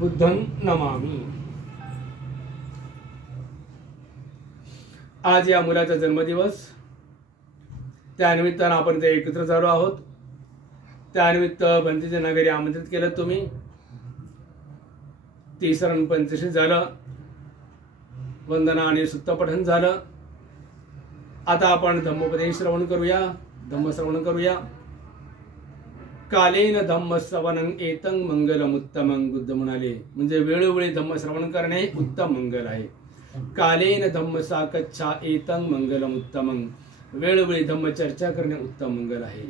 बुद्धं नमामि। आज या मुलाचा जन्मदिवस, त्यानिमित्तानं आपण ते एकत्र झालो आहोत। त्यानिमित्त बंदीच्या नगरी आमंत्रित केलं तुम्ही। 30 आणि 35 झालं, वंदना आणि सुत्तपठन झालं। आता आपण धम्मोपदेश श्रवण करूया, धम्मश्रवण करूया। कालेन धम्म श्रवणं एतं मंगलमुत्तमं, बुद्ध म्हणाले, म्हणजे वेळोवेळी धम्म श्रवण करणे उत्तम मंगल आहे। कालेन धम्म साकच्छा एतं मंगलमुत्तमं, वेळोवेळी धम्म चर्चा करणे उत्तम मंगल आहे।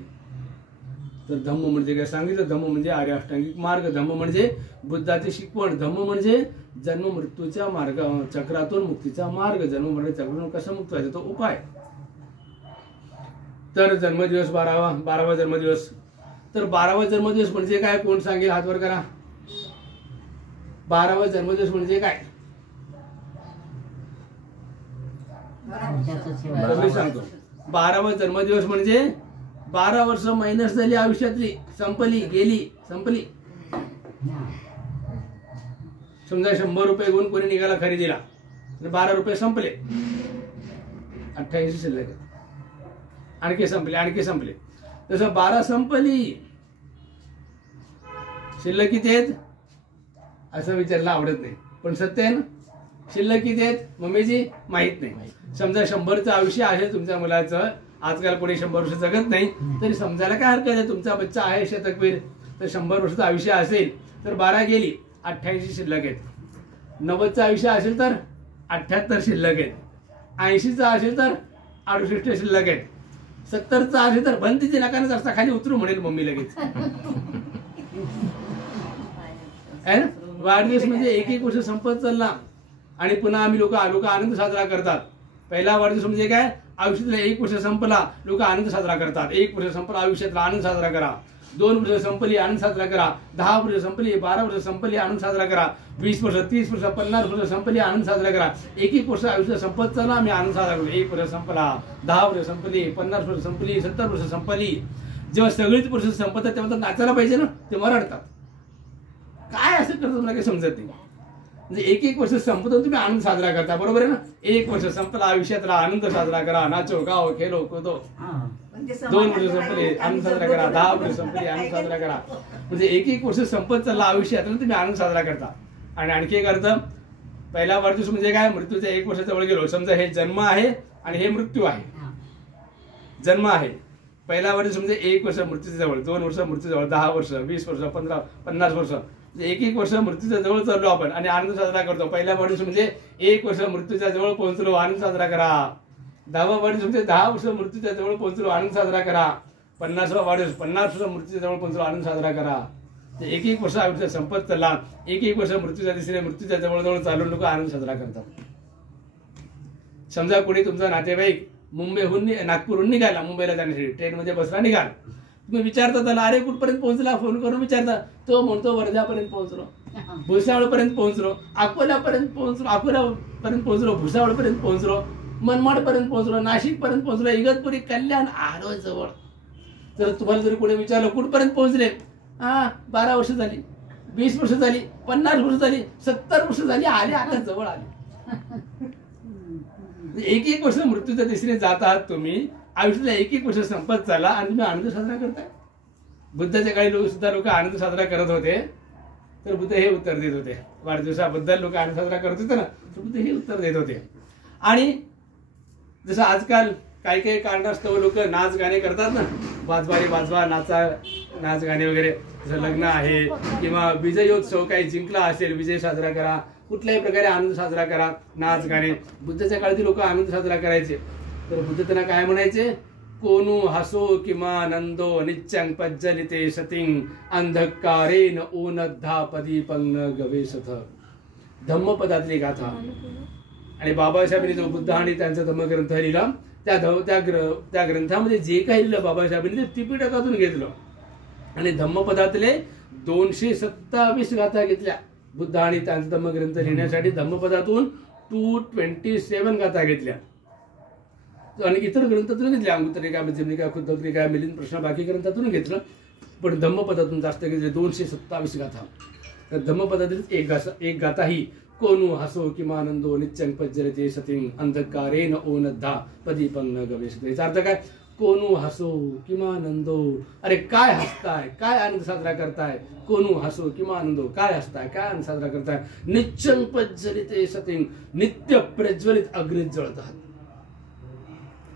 तर धम्म म्हणजे काय सांगितलं? धम्म म्हणजे आर्य अष्टांगिक मार्ग, धम्म म्हणजे बुद्धाची शिकवण, धम्म म्हणजे जन्म मृत्यूच्या मार्ग चक्रातून मुक्तीचा मार्ग, जन्म मृत्यू चक्रातून कसा मुक्त व्हायचा तो उपाय। तर जन्मदिवस 12वा जन्मदिवस। तर 12वा जन्मदिवस म्हणजे काय? कोण सांगेल? हात वर करा। 12वा जन्मदिवस म्हणजे काय? मी सांगतो। 12वा जन्मदिवस म्हणजे 12 वर्ष मायनस झाली आयुष्यातली, संपली, गेली, संपली। समजा 100 रुपये गुण कोणी निघाला खरेदीला, 12 रुपये संपले, 88 शिल्लक, आणखी संपले, आणखी संपले। तसं 12 संपली, शिल्लक किती आहेत असं विचारला आवडत नाही, पण सत्य आहे ना? शिल्लक किती आहेत मम्मीजी? माहित नाही। समजा 100चं आयुष्य आहे तुमच्या मुलाचं, आजकाल कोणी 100 वर्ष जगत नाही, तरी समजायला काय हरकत आहे? तुमचा बच्चा आहे शतकवीर, तर 100 वर्षाचं आयुष्य असेल तर 12 गेली, 88 शिल्लक आहेत। 90चं आयुष्य असेल तर 78 शिल्लक आहेत। 80चं असेल तर 68 शिल्लक आहेत। 70चं असेल तर बंदीचे नकाने जास्त खाली उतरू म्हणेल मम्मी लगेच। वाढदिवस म्हणजे एक वर्ष संपत चालला आणि पुन्हा आम्ही लोक आनंद साजरा करतात। पहिला वाढदिवस म्हणजे काय? आयुष्यातला 1 वर्ष संपला, लोक आनंद साजरा करतात। 1 वर्ष संपला, आयुष्यातला आनंद साजरा करा। 2 वर्ष संपली, आनंद साजरा करा। 10 वर्ष संपली, 12 वर्ष संपली, आनंद साजरा करा। 20 वर्ष, 30 वर्ष, 50 वर्ष संपली, आनंद साजरा करा। 1 वर्ष आयुष्य संपत चालला, आम्ही आनंद साजरा करतो। 1 वर्ष संपला, 10 वर्ष संपली, 50 वर्ष संपली, 70 वर्ष संपली। जेव्हा सगळीच वर्ष संपतात तेव्हा तर नाचायला पाहिजे ना, ते रडतात। काय असं करतात मला काही समजत नाही। म्हणजे 1 वर्ष संपतो तुम्ही आनंद साजरा करता, बरोबर आहे ना? 1 वर्ष संपला, आयुष्यातला आनंद साजरा करा, नाचो, गाओ, खेळो, कूदो। 2 वर्ष संपले, आनंद साजरा करा। 10 वर्ष संपली, आनंद साजरा करा। म्हणजे 1 वर्ष संपत चालला आयुष्यात, तुम्ही आनंद साजरा करता। आणि आणखी एक अर्थ, पहिला वाढदिवस म्हणजे काय? मृत्यूच्या 1 वर्ष जवळ गेलो। समजा हे जन्म आहे आणि हे मृत्यू आहे। जन्म आहे, पहिला वाढदिवस म्हणजे 1 वर्ष मृत्यूच्या जवळ, 2 वर्ष मृत्यू जवळ, 10 वर्ष, 20 वर्ष, 15, 50 वर्ष, 1 वर्ष मृत्यूच्या जवळ चाललो आपण आणि आनंद साजरा करतो। पहिला वाढदिवस म्हणजे 1 वर्ष मृत्यूच्या जवळ पोहोचलो, आनंद साजरा करा। 10वा वाढदिवस म्हणजे 10 वर्ष मृत्यूच्या जवळ पोहोचलो, आनंद साजरा करा। 50वा वाढदिवस 50 वर्ष मृत्यूच्या जवळ पोहोचलो, आनंद साजरा करा। 1 वर्ष आयुष्य संपत चालला, 1 वर्ष मृत्यूच्या दिशेने मृत्यूच्या जवळ चालून लोक आनंद साजरा करतात। समजा कोणी तुमचा नातेवाईक मुंबईहून नागपूरहून निघाला, मुंबईला जाण्यासाठी ट्रेनमध्ये बसला, निघाला। तुम्ही विचारता त्याला, अरे कुठपर्यंत पोहोचला? फोन करून विचारता, तो म्हणतो वर्ध्यापर्यंत पोहोचलो, भुसावळपर्यंत पोहोचलो, अकोल्यापर्यंत पोहोचलो, अकोल्यापर्यंत पोहोचलो, भुसावळपर्यंत पोहोचलो, मनमाडपर्यंत पोहोचलो, नाशिकपर्यंत पोहोचलो, इगतपुरी, कल्याण, आरो जवळ। तर तुम्हाला जरी कोणी विचारलं कुठपर्यंत पोहोचले? 12 वर्ष झाली, 20 वर्ष झाली, 50 वर्ष झाली, 70 वर्ष झाली, आले, आता जवळ आले। 1 वर्ष मृत्यूच्या दिशेने जात आहात तुम्ही, आयुष्यातला 1 वर्ष संपत चालला आणि तुम्ही आनंद साजरा करताय। बुद्धाच्या काळी सुद्धा लोक आनंद साजरा करत होते, तर बुद्ध हे उत्तर देत होते। वाढदिवसाबद्दल लोक आनंद साजरा करत होते ना, तर बुद्ध हे उत्तर देत होते। आणि जसं आजकाल काही काही कारणास्तव लोक नाच गाणे करतात ना, वाजवारे वाजवा, नाच गाणे वगैरे, जसं लग्न आहे किंवा विजयोत्सव काही जिंकला असेल, विजय साजरा करा, कुठल्याही प्रकारे आनंद साजरा करा, नाच गाणे। बुद्धाच्या काळातील लोक आनंद साजरा करायचे, तर बुद्ध त्यांना काय म्हणायचे? कोणू हसो किंवा नंदो नित्यं पज्जलिते सतिं अंधकारेन ओनद्धापदी पंग गवेशथ। धम्मपदातली गाथा। आणि बाबासाहेबांनी जो बुद्ध आणि त्यांचा धम्मग्रंथ लिहिला, त्या ग्रंथामध्ये जे काही लिहिलं बाबासाहेबांनी ते त्रिपिटकातून घेतलं आणि धम्मपदातले 227 गाथा घेतल्या। बुद्ध आणि त्यांचा धम्मग्रंथ लिहिण्यासाठी धम्मपदातून 227 गाथा घेतल्या। आणि इतर ग्रंथातून घेतले, अंगुत्तरिका, मध्यमनिका, खुद्दकनिका, मिलिंद प्रश्न बाकी ग्रंथातून घेतलं, पण धम्मपदातून जास्त घेतले 227 गाथा. तर धम्मपदातील एक गाथा ही कोणू हसो किमानंदो नित्यं पज्जरते सतिं अंधकारेण ओनद्धा पदीपं न गवेषते. याचा अर्थ काय? कोणू हसो किमानंदो, अरे काय हसताय, काय आनंद साजरा करताय. कोणू हसो किमानंदो, काय हसताय, काय आनंद साजरा करताय. नित्यं पज्जरते सतिं, नित्य प्रज्वलित अग्नीत जळतात.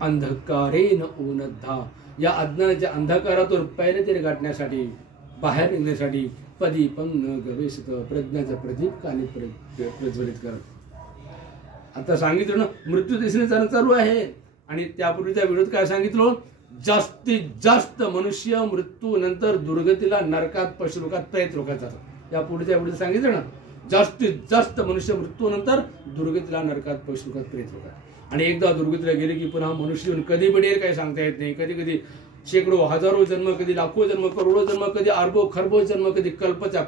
अंधकारेण ओनद्धा, या अज्ञानाच्या अंधकारातून पहिले तरी गाठण्यासाठी, बाहेर निघण्यासाठी पदीपं न गवेषत, प्रज्ञाचं प्रदीप काने प्रज्वलित करत. आता सांगितलं ना मृत्यू दिसणे चालू आहे. आणि त्यापूर्वीच्या व्हिडिओत काय सांगितलं? जास्तीत जास्त मनुष्य मृत्यू नंतर दुर्गतीला, नरकात, पशुलोकात, प्रेत लोकात जातात. या पुढच्या व्हिडिओत सांगितलं ना जास्तीत जास्त मनुष्य मृत्यू नंतर दुर्गतीला, नरकात, पशुलोकात, प्रेत लोकात. आणि एकदा दुर्गतीला गेले की पुन्हा मनुष्य कधी बडेल काही सांगता येत नाही. कधी कधी शेकडो, हजारो जन्म, कधी लाखो जन्म, करोडो जन्म, कधी अरबो खरबो जन्म, कधी कल्पचा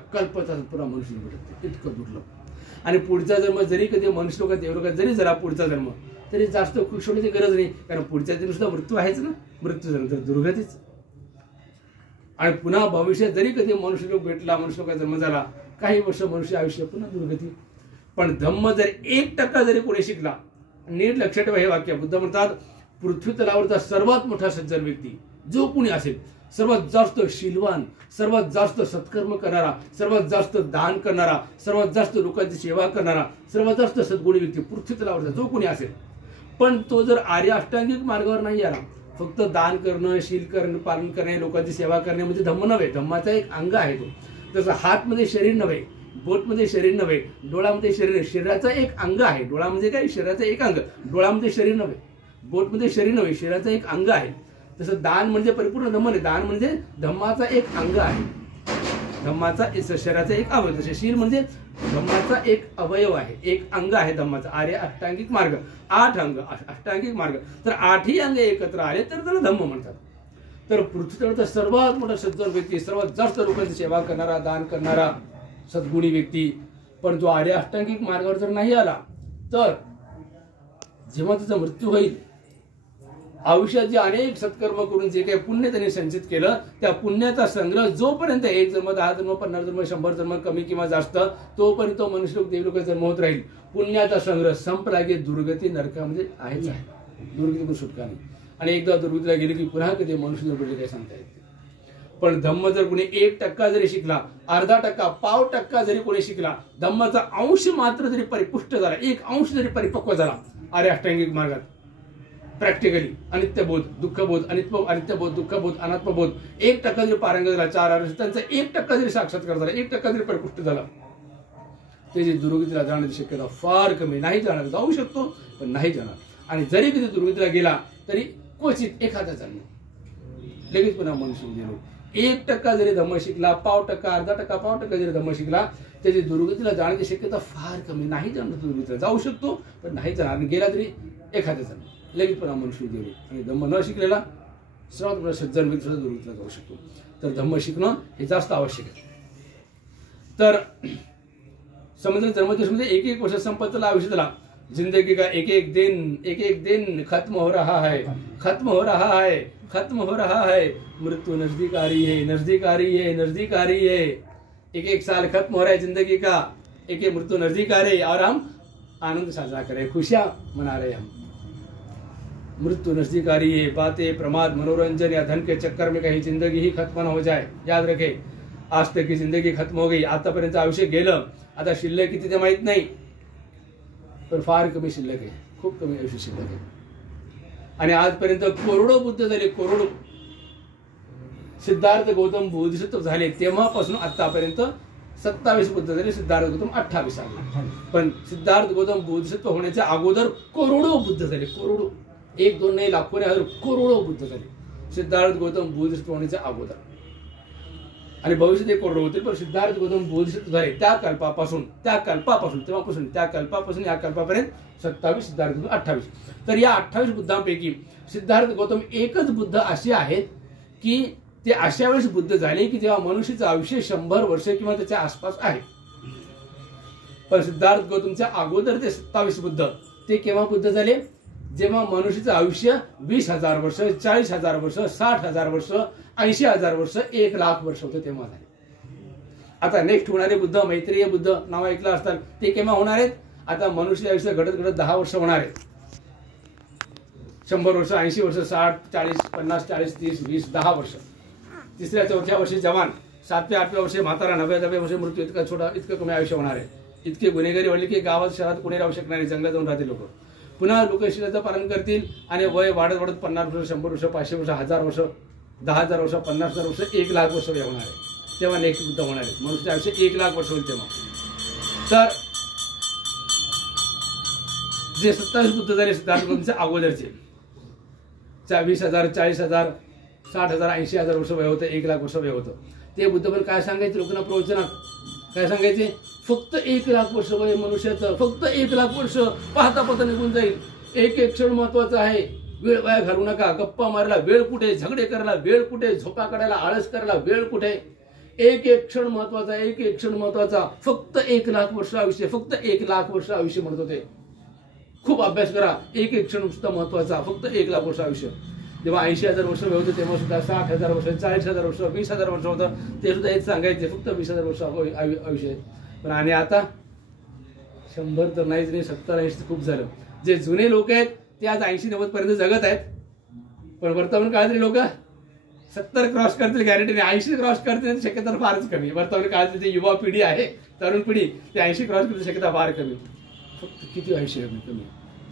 पुरा मनुष्य भेटत. इतकं दुर्लभ. आणि पुढचा जन्म जरी कधी मनुष्य लोकात, देवलोकात जरी जरा पुढचा जन्म, तरी जास्त खुश होण्याची गरज नाही, कारण पुढच्या दिवशी सुद्धा मृत्यू आहेच ना. मृत्यू झाल्यानंतर दुर्गतीच. आणि पुन्हा भविष्यात जरी कधी मनुष्य लोक भेटला, मनुष्य लोकांचा जन्म झाला, काही वर्ष मनुष्य आयुष्य पुन्हा दुर्गती. पण धम्म जर 1% जरी कोणी शिकला, नीट लक्षात ठेवा हे वाक्य. बुद्ध म्हणतात पृथ्वी तलावरचा सर्वात मोठा सज्जन व्यक्ती जो कोणी असेल, सर्वात जास्त शीलवान, सर्वात जास्त सत्कर्म करणारा, सर्वात जास्त दान करणारा, सर्वात जास्त लोकांची सेवा करणारा, सर्वात जास्त सद्गुणी व्यक्ती पृथ्वी तलावरचा जो कोणी असेल, पण तो जर आर्य अष्टांगिक मार्गावर नाही आला, फक्त दान करणं, शील करणं, पालन करणे, लोकांची सेवा करणे म्हणजे धम्म नव्हे. धम्माचा एक अंग आहे तो. तसं हातमध्ये शरीर नव्हे, बोटमध्ये शरीर नव्हे, डोळ्यामध्ये शरीर, शरीराचा एक अंग आहे. डोळा म्हणजे काय? शरीराचा एक अंग. डोळ्यामध्ये शरीर नव्हे, बोटमध्ये शरीर नव्हे, शरीराचा एक अंग आहे. तसं दान म्हणजे परिपूर्ण धम्म नाही, दान म्हणजे धम्माचा एक अंग आहे. धम्माचा शरीराचा एक अवयव. तसे शील म्हणजे धम्माचा एक अवयव आहे, एक अंग आहे धम्माचा. आर्य अष्टांगिक मार्ग 8 अंग, अष्टांगिक मार्ग. तर 8ही अंग एकत्र आले तर त्याला धम्म म्हणतात. तर पृथ्वीतळचा सर्वात मोठा सज्जन व्यक्ती, सर्वात जास्त लोकांची सेवा करणारा, दान करणारा, सद्गुणी व्यक्ती, पण जो आर्य अष्टांगिक मार्गावर जर नाही आला, तर जेव्हा त्याचा मृत्यू होईल, आयुष्यात जे अनेक सत्कर्म करून जे काही पुण्य त्यांनी संचित केलं, त्या पुण्याचा संग्रह जोपर्यंत 1 जन्म, 10 जन्म, 50 जन्म, 100 जन्म, कमी किंवा जास्त, तोपर्यंत मनुष्य लोक, देवलोक जन्म होत राहील. पुण्याचा संग्रह संपला की दुर्गती नरकामध्ये आहेच आहे. दुर्गतीतून सुटका नाही. आणि एकदा दुर्गतीला गेली की पुन्हा कधी मनुष्य लोक काही सांगता येते. पण धम्म जर कोणी 1% जरी शिकला, अर्धा टक्का, पाव टक्का जरी कोणी शिकला, धम्माचा अंश मात्र जरी परिपुष्ट झाला, 1 अंश जरी परिपक्व झाला आर्य अष्टांगिक मार्गात, प्रॅक्टिकली अनित्यबोध, दुःखबोध, अनित्यबोध, दुःखबोध, अनात्मबोध 1% जरी पारंगत झाला, 4 आर्य त्यांचा 1% जरी साक्षात्कार झाला, 1% जरी परिपुष्ट झाला, त्याची दुर्गतीला जाण्याची शक्यता फार कमी. नाही जाणार, जाऊ शकतो पण नाही जाणार. आणि जरी कधी दुर्गतीला गेला तरी क्वचित एखादा जन्म, लगेच पुन्हा मनुष्य गेलो. 1% जरी धम्म शिकला, पाव टक्का, अर्धा टक्का, पाव टक्का जरी धम्म शिकला, त्याची दुर्गतीला जाण्याची शक्यता फार कमी. नाही जाणार, दुर्गतीला जाऊ शकतो पण नाही जाणार. आणि गेला तरी एखादा जन्म, लगेच पुन्हा मनुष्य गेलो. आणि धम्म न शिकलेला सर्वात मोठा सज्जन व्यक्ती सुद्धा दुर्गतीला जाऊ शकतो. तर धम्म शिकणं हे जास्त आवश्यक आहे. तर समुद्र जन्मदिवसमध्ये 1-1 वर्ष संपत चला, आयुष्य चला, जिंदगी का एक एक दिन खत्म हो रहा है, खत्म हो रहा है, खत्म हो रहा है. मृत्यु नजदीक आ रही है, नजदीक आ रही है, नजदीक आ रही है. 1-1 साल खत्म हो रहा है जिंदगी का, 1-1 मृत्यु नजदीक आ रही है और हम आनंद साझा करें, खुशियां मना रहे हम. मृत्यु नजदीक आ रही है. बातें, प्रमाद, मनोरंजन या धन के चक्कर में कहीं जिंदगी ही खत्म न हो जाए. याद रखे, आज तक की जिंदगी खत्म हो गई. आतापर्यंत आयुष्य गेलं, आता शिल्लक किती ते माहित नाही, पण फार कमी शिल्लक आहे, खूप कमी आयुष्य शिल्लक आहे. आणि आजपर्यंत करोडो बुद्ध झाले, करोडो. सिद्धार्थ गौतम बोधिसत्व झाले तेव्हापासून आतापर्यंत 27 बुद्ध झाले, सिद्धार्थ गौतम 28 आले. पण सिद्धार्थ गौतम बोधिसत्व होण्याच्या अगोदर करोडो बुद्ध झाले, करोडो. 1-2 नाही, लाखो नाही, करोडो बुद्ध झाले सिद्धार्थ गौतम बोधिसत्व होण्याच्या अगोदर. आणि भविष्यात 1 करोड होतील, पण सिद्धार्थ गौतम बोधिसत्व झाले त्या कल्पापासून तेव्हापासून त्या कल्पापासून या कल्पापर्यंत 27, सिद्धार्थ गौतम 28. तर या 28 बुद्धांपैकी सिद्धार्थ गौतम एकच बुद्ध असे आहेत की ते अशा वेळेस बुद्ध झाले की जेव्हा मनुष्याचं आयुष्य 100 वर्ष किंवा त्याच्या आसपास आहे. पण सिद्धार्थ गौतमच्या अगोदर ते 27 बुद्ध, ते केव्हा बुद्ध झाले? जेव्हा मनुष्याचं आयुष्य 20,000 वर्ष, 40,000 वर्ष, 60,000 वर्ष, 80,000 वर्ष, 1,00,000 वर्ष होतं तेव्हा झाले. आता नेक्स्ट होणारे बुद्ध, मैत्रेय बुद्ध नाव ऐकलं असतात, ते केव्हा होणार आहेत? आता मनुष्य आयुष्य घडत घडत 10 वर्ष होणार आहेत. 100 वर्ष, 80 वर्ष, 60, 40, 50, 40, 30, 20, 10 वर्ष. तिसऱ्या चौथ्या वर्षी जवान, 7व्या 8व्या वर्षी म्हातारा, 9व्या वर्षी मृत्यू. इतका छोटा, इतकं कमी आयुष्य होणार आहे. इतके गुन्हेगारी वाढले की गावात शहरात कोणी राहू शकणार नाही, जंगलात जाऊन राहतील लोक. पुन्हा लोक शिलाचं पालन करतील आणि वय वाढत वाढत 50 वर्ष, 100 वर्ष, 500 वर्ष, 1000 वर्ष, 10,000 वर्ष, 50,000 वर्ष, 1,00,000 वर्ष होणार आहे. तेव्हा नेक्स्ट बुद्ध होणार आहे. मनुष्य आयुष्य 1,00,000 वर्ष होईल तेव्हा. तर जे 27 बुद्ध झाले सिद्धार्थ अगोदरचे 20,000, 40,000, 60,000, 80,000 वर्ष वय होतं, 1,00,000 वर्ष वय होतं. ते बुद्ध पण काय सांगायचे लोकांना प्रवचनात? काय सांगायचे? फक्त 1,00,000 वर्ष वय मनुष्याचं, फक्त 1,00,000 वर्ष पाहता पाहता निघून जाईल. एक एक क्षण महत्वाचा आहे. वेळ वाया घालवू नका. गप्पा मारायला वेळ कुठे, झगडे करायला वेळ कुठे, झोपा काढायला, आळस करायला वेळ कुठे. एक एक क्षण महत्वाचा, एक एक क्षण महत्वाचा. फक्त 1,00,000 वर्ष आयुष्य, फक्त 1,00,000 वर्ष आयुष्य म्हणत होते. खूप अभ्यास करा. एक एक क्षण सुद्धा महत्वाचा, फक्त 1,00,000 वर्ष आयुष्य. जेव्हा 80,000 वर्ष वय होतं तेव्हा सुद्धा 60,000 वर्ष, 40,000 वर्ष, 20,000 वर्ष होतं, ते सुद्धा हेच सांगायचे, फक्त 20,000 वर्ष आयुष्य. पण आणि आता 100 तर नाहीच नाही, 70-80 खूप झालं. जे जुने लोक आहेत ते आज 80-90 पर्यंत जगत आहेत. पण वर्तमान काळातले लोक 70 क्रॉस करतील गॅरंटी नाही, 80 क्रॉस करतील शक्यता फारच कमी. वर्तमान काळातली जी युवा पिढी आहे, तरुण पिढी, ते 80 क्रॉस करतील शक्यता फार कमी. फक्त किती आयुष्य कमी.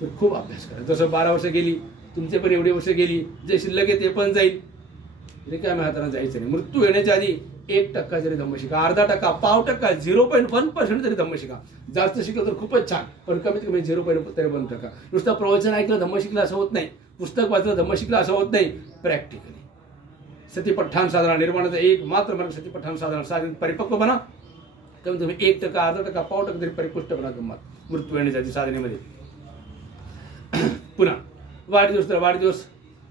तर खूप अभ्यास करा. जसं 12 वर्ष गेली, तुमचे पण एवढी वर्ष गेली, जे शिल्लक आहे ते पण जाईल. रिकाम्या हाताने जायचं नाही. मृत्यू येण्याच्या आधी 1% जरी धम्म शिका, अर्धा टक्का, पाव टक्का, 0.1% तरी धम्म शिका. जास्त शिकलं तर खूपच छान, पण कमीत कमी 0.1% नुसतं प्रवचन ऐकलं धम्म शिकलं असं होत नाही, पुस्तक वाचलं धम्म शिकलं असं होत नाही. प्रॅक्टिकली सतीपठ्ठान साधना, निर्माणाचा एक मात्र मार्ग सतीपठ्ठान साधना. साधन परिपक्व बना. कमीत कमी 1%, अर्धा टक्का, पाव टक्का तरी परिपुष्ट बना धम्मात मृत्यू येण्याच्या आधी साधनेमध्ये. पुन्हा वाढदिवस तर वाढदिवस,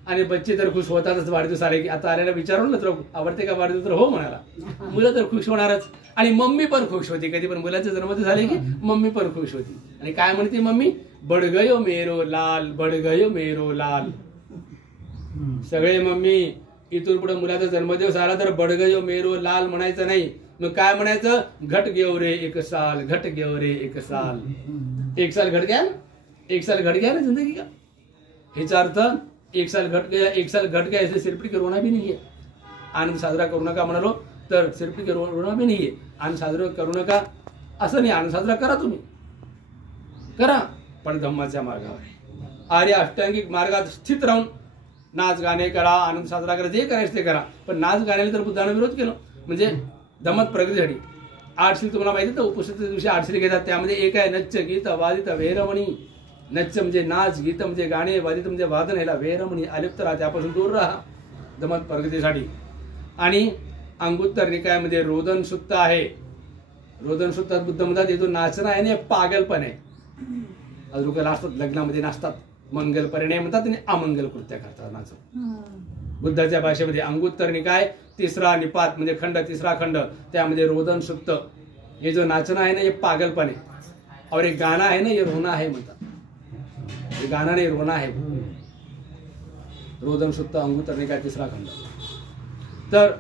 आणि बच्चे तर खुश होतातच. वाढदिवस आले की आता आलेला विचारून ना तर आवडते का वाढदिवस, तर हो म्हणाला. मुलं तर खुश होणारच आणि मम्मी पण खुश होती. कधी पण मुलाचे जन्मदिवस झाले की मम्मी पण खुश होती. आणि काय म्हणते मम्मी? बढ गयो मेरो लाल, बढ गयो मेरो लाल. सगळे मम्मी इथून पुढे मुलाचा जन्मदिवस आला तर बढ गयो मेरो लाल म्हणायचं नाही. मग काय म्हणायचं? घट घेऊ रे एक साल, घट घेऊ रे एक साल. एक साल घट गया, एक साल घट गया ना जिंदगी का. ह्याचा अर्थ 1 साल घट गया, 1 साल घट गया ऐसे सिर पीट के रोना भी नहीं है. आनंद साजरा करू नका म्हणालो तर सिर पीट के रोना भी नाही आहे. आनंद साजरा करू नका असं नाही, आनंद साजरा करा, तुम्ही करा, पण धम्माच्या मार्गावर, आर्य अष्टांगिक मार्गात स्थित राहून नाच गाणे करा, आनंद साजरा करा, जे करायचं ते करा. पण नाच गाण्याला तर बुद्धाने विरोध केला. म्हणजे धम्मात प्रगतीसाठी 8 शील तुम्हाला माहिती आहे, उपस्थिती दिवशी 8 शील घेतात. त्यामध्ये एक आहे नच्च गीत वादित वेरमणी. नच्च म्हणजे नाच, गीत म्हणजे गाणे, वादित म्हणजे वादन, ह्याला वेरमणी अलिप्त राहा, त्यापासून दूर राहा धम्मात प्रगतीसाठी. आणि अंगुत्तर निकायामध्ये रोदन सुत्त आहे. रोदन सुत्तात बुद्ध म्हणतात येतो नाचणं आहे ना पागलपण आहे. आज लोक नाचतात, लग्नामध्ये नाचतात, मंगल परिणय म्हणतात आणि अमंगल कृत्य करतात नाचत. बुद्धाच्या भाषेमध्ये अंगुत्तर निकाय 3रा निपात म्हणजे खंड, 3रा खंड, त्यामध्ये रोदन सुत्त, हे जो नाचणं आहे ना हे पागलपण आहे. और एक गाना आहे ना हे रोना आहे म्हणतात. हे गाना नाही रोना आहे. रोदन सुत्त अंगुत्तर निकाय 3रा खंड. तर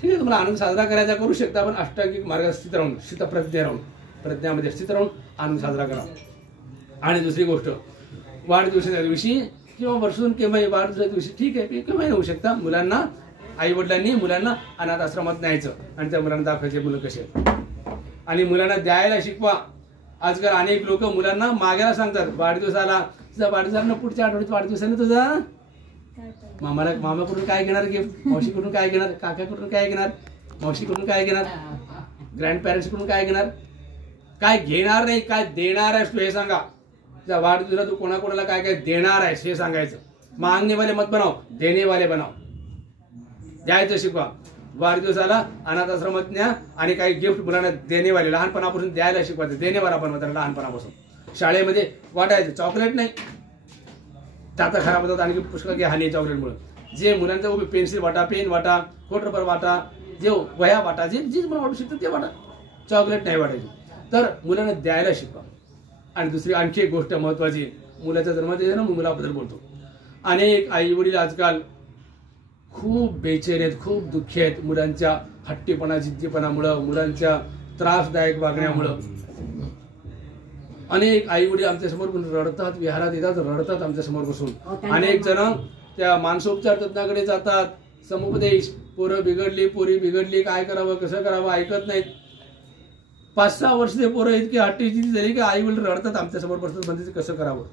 ठीक आहे, तुम्हाला आनंद साजरा करायचा करू शकता, पण अष्टांगिक मार्गात स्थित राहून, स्थितप्रज्ञ राहून, प्रज्ञामध्ये स्थित राहून आनंद साजरा करा. आणि दुसरी गोष्ट, वाढदिवसाच्या दिवशी किंवा वर्षून केव्हाही वाढदिवसाच्या दिवशी ठीक आहे केव्हाही होऊ शकता, मुलांना आई वडिलांनी मुलांना अनाथ आश्रमात न्यायचं आणि त्या मुलांना दाखवायचे मुलं कसे आहेत. आणि मुलांना द्यायला शिकवा. आजकाल अनेक लोक मुलांना मागायला सांगतात. वाढदिवसाला तुझा वाढदिवसाला पुढच्या आठवड्यात वाढदिवसाने तुझा मामाकडून काय घेणार गिफ्ट, मावशीकडून काय घेणार, काकाकडून काय घेणार, मावशीकडून काय घेणार, ग्रँड पॅरेंट्सकडून काय घेणार. काय घेणार नाही, काय देणार आहेस तू हे सांगा. त्या वाढदिवसाला तू कोणाकोणाला काय काय देणार आहेस हे सांगायचं. मागणे वाले मत बनाव, देणे वाले बनाव. द्यायचं शिकवा. वाढदिवसाला अनाथ आश्रमात न्या आणि काही गिफ्ट मुलांना देणेवाले, लहानपणापासून द्यायला शिकवायचं. देणेवाला बनवायचा लहानपणापासून. शाळेमध्ये वाटायचं, चॉकलेट नाही, दाता खराब होतात आणखी पुष्कळ काही हानी चॉकलेटमुळे. जे मुलांचं उभे पेन्सिल वाटा, पेन वाटा, ₹1 वाटा, जे वह्या वाटा, जे जे मला वाटू शकतं ते वाटा, चॉकलेट नाही वाटायची. तर मुलांना द्यायला शिकवा. आणि दुसरी आणखी एक गोष्ट महत्वाची, मुलाच्या जन्मात येते ना, मुलाबद्दल बोलतो. अनेक आई वडील आजकाल खूप बेचैन आहेत, खूप दुःखी आहेत मुलांच्या हट्टीपणा जिद्दीपणामुळं, मुलांच्या त्रासदायक वागण्यामुळं. अनेक आई वडील आमच्यासमोर रडतात, विहारात येतात, रडतात आमच्यासमोर बसून. अनेक जण त्या मानसोपचार तज्ञाकडे जातात, समुपदेश, पोरं बिघडली, पोरी बिघडली, काय करावं, कसं करावं, ऐकत नाहीत. 5-6 वर्षाचे पोरं इतकी हट्टीची झाली की आई वडील रडतात आमच्यासमोर बसतात, म्हणजे कसं करावं.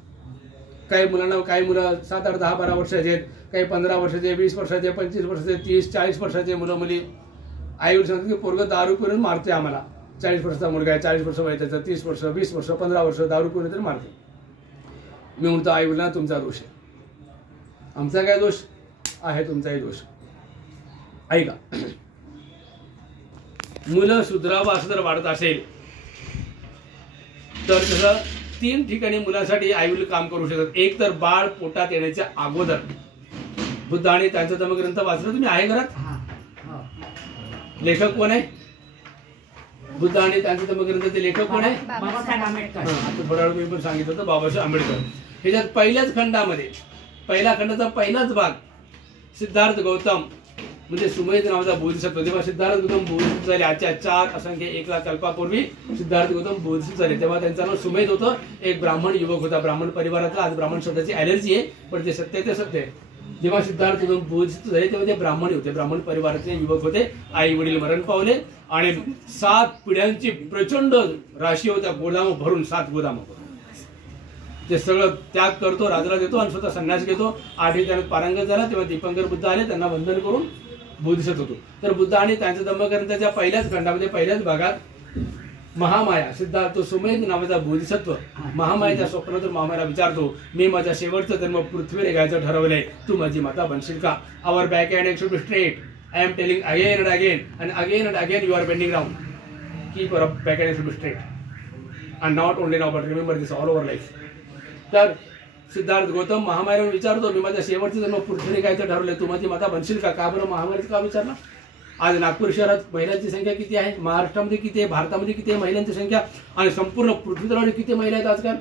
काही मुलांना, काही मुलं 7, 8, 10, 12 वर्षाचे आहेत, काही 15 वर्षाचे, 20 वर्षाचे, 25 वर्षाचे, 30, 40 वर्षाचे मुलं मुली. आई वडील सांगतात की पोरगं दारू पिऊन मारते आम्हाला. 40 वर्षाचा मुलगा आहे, 40 वर्ष वय त्याचं, 30 वर्ष, 20 वर्ष, 15 वर्ष दारू पिऊन तरी मारते. मी म्हणतो आई वडिलांना तुमचा दोष आहे. आमचा काय दोष आहे, तुमचाही दोष. ऐका, मुलं सुधरावं असं जर वाटत असेल तर तसं 3 ठिकाणी मुलांसाठी आई वडील काम करू शकतात. एक तर बाळ पोटात येण्याच्या अगोदर. बुद्ध आणि त्यांचा धम्मग्रंथ वाचलं तुम्ही, आहे घरात? लेखक कोण आहे? बुद्ध आणि त्यांचा धम्मग्रंथाचे लेखक कोण आहे? बाबासाहेब आंबेडकर. आता थोडा वेळ मी पण सांगितलं होतं बाबासाहेब आंबेडकर. ह्याच्यात पहिल्याच खंडामध्ये, पहिल्या खंडाचा पहिलाच भाग, सिद्धार्थ गौतम म्हणजे सुमेध नावाचा बोधिसत्व. तेव्हा सिद्धार्थ गौतम बोधिसत्व झाले. आजच्या 4 असंख्य 1 लाख कल्पापूर्वी सिद्धार्थ गौतम बोधिसत्व झाले. तेव्हा त्यांचं नाव सुमेध होतं. एक ब्राह्मण युवक होता, ब्राह्मण परिवारातला. आज ब्राह्मण शब्दाची ॲलर्जी आहे, पण ते सत्य ते सत्य आहे. जेव्हा सिद्धार्थ गौतम बोधिसत्व झाले तेव्हा ते ब्राह्मण होते, ब्राह्मण परिवारातले युवक होते. आई वडील मरण पावले आणि 7 पिढ्यांची प्रचंड राशी होत्या, गोदाम भरून, 7 गोदाम. ते सगळं त्याग करतो, राजाला देतो आणि स्वतः संन्यास घेतो. 8वी त्याने पारंगत झाला. तेव्हा दीपंकर बुद्ध आले, त्यांना वंदन करून बोधिसत्व होतो. तर बुद्ध आणि त्यांच्या धम्मग्रंथाच्या पहिल्याच खंडामध्ये, पहिल्याच भागात महामाया, सिद्धार्थ सुमेध नावाचा बोधिसत्व महामायाच्या स्वप्नातून महामायाला विचारतो, मी माझा शेवटचा जन्म पृथ्वीवर घ्यायचं ठरवलंय, तू माझी माता बनशील का? Our back hand should be straight. I am telling again and again you are bending down. Keep your back hand should be straight and not only now but remember this all over life. Siddharth सिद्धार्थ गौतम महामायाला विचारतो, मी माझ्या शेवटचा जन्म पृथ्वीवर घ्यायचं ठरवलंय, तू माझी माता बनशील का? का बरं महामायाचं का विचारला? आज नागपूर शहरात महिलांची संख्या किती आहे, महाराष्ट्रामध्ये किती आहे, भारतामध्ये किती आहे महिलांची संख्या, आणि संपूर्ण पृथ्वीतलावर किती महिला आहेत आजकाल?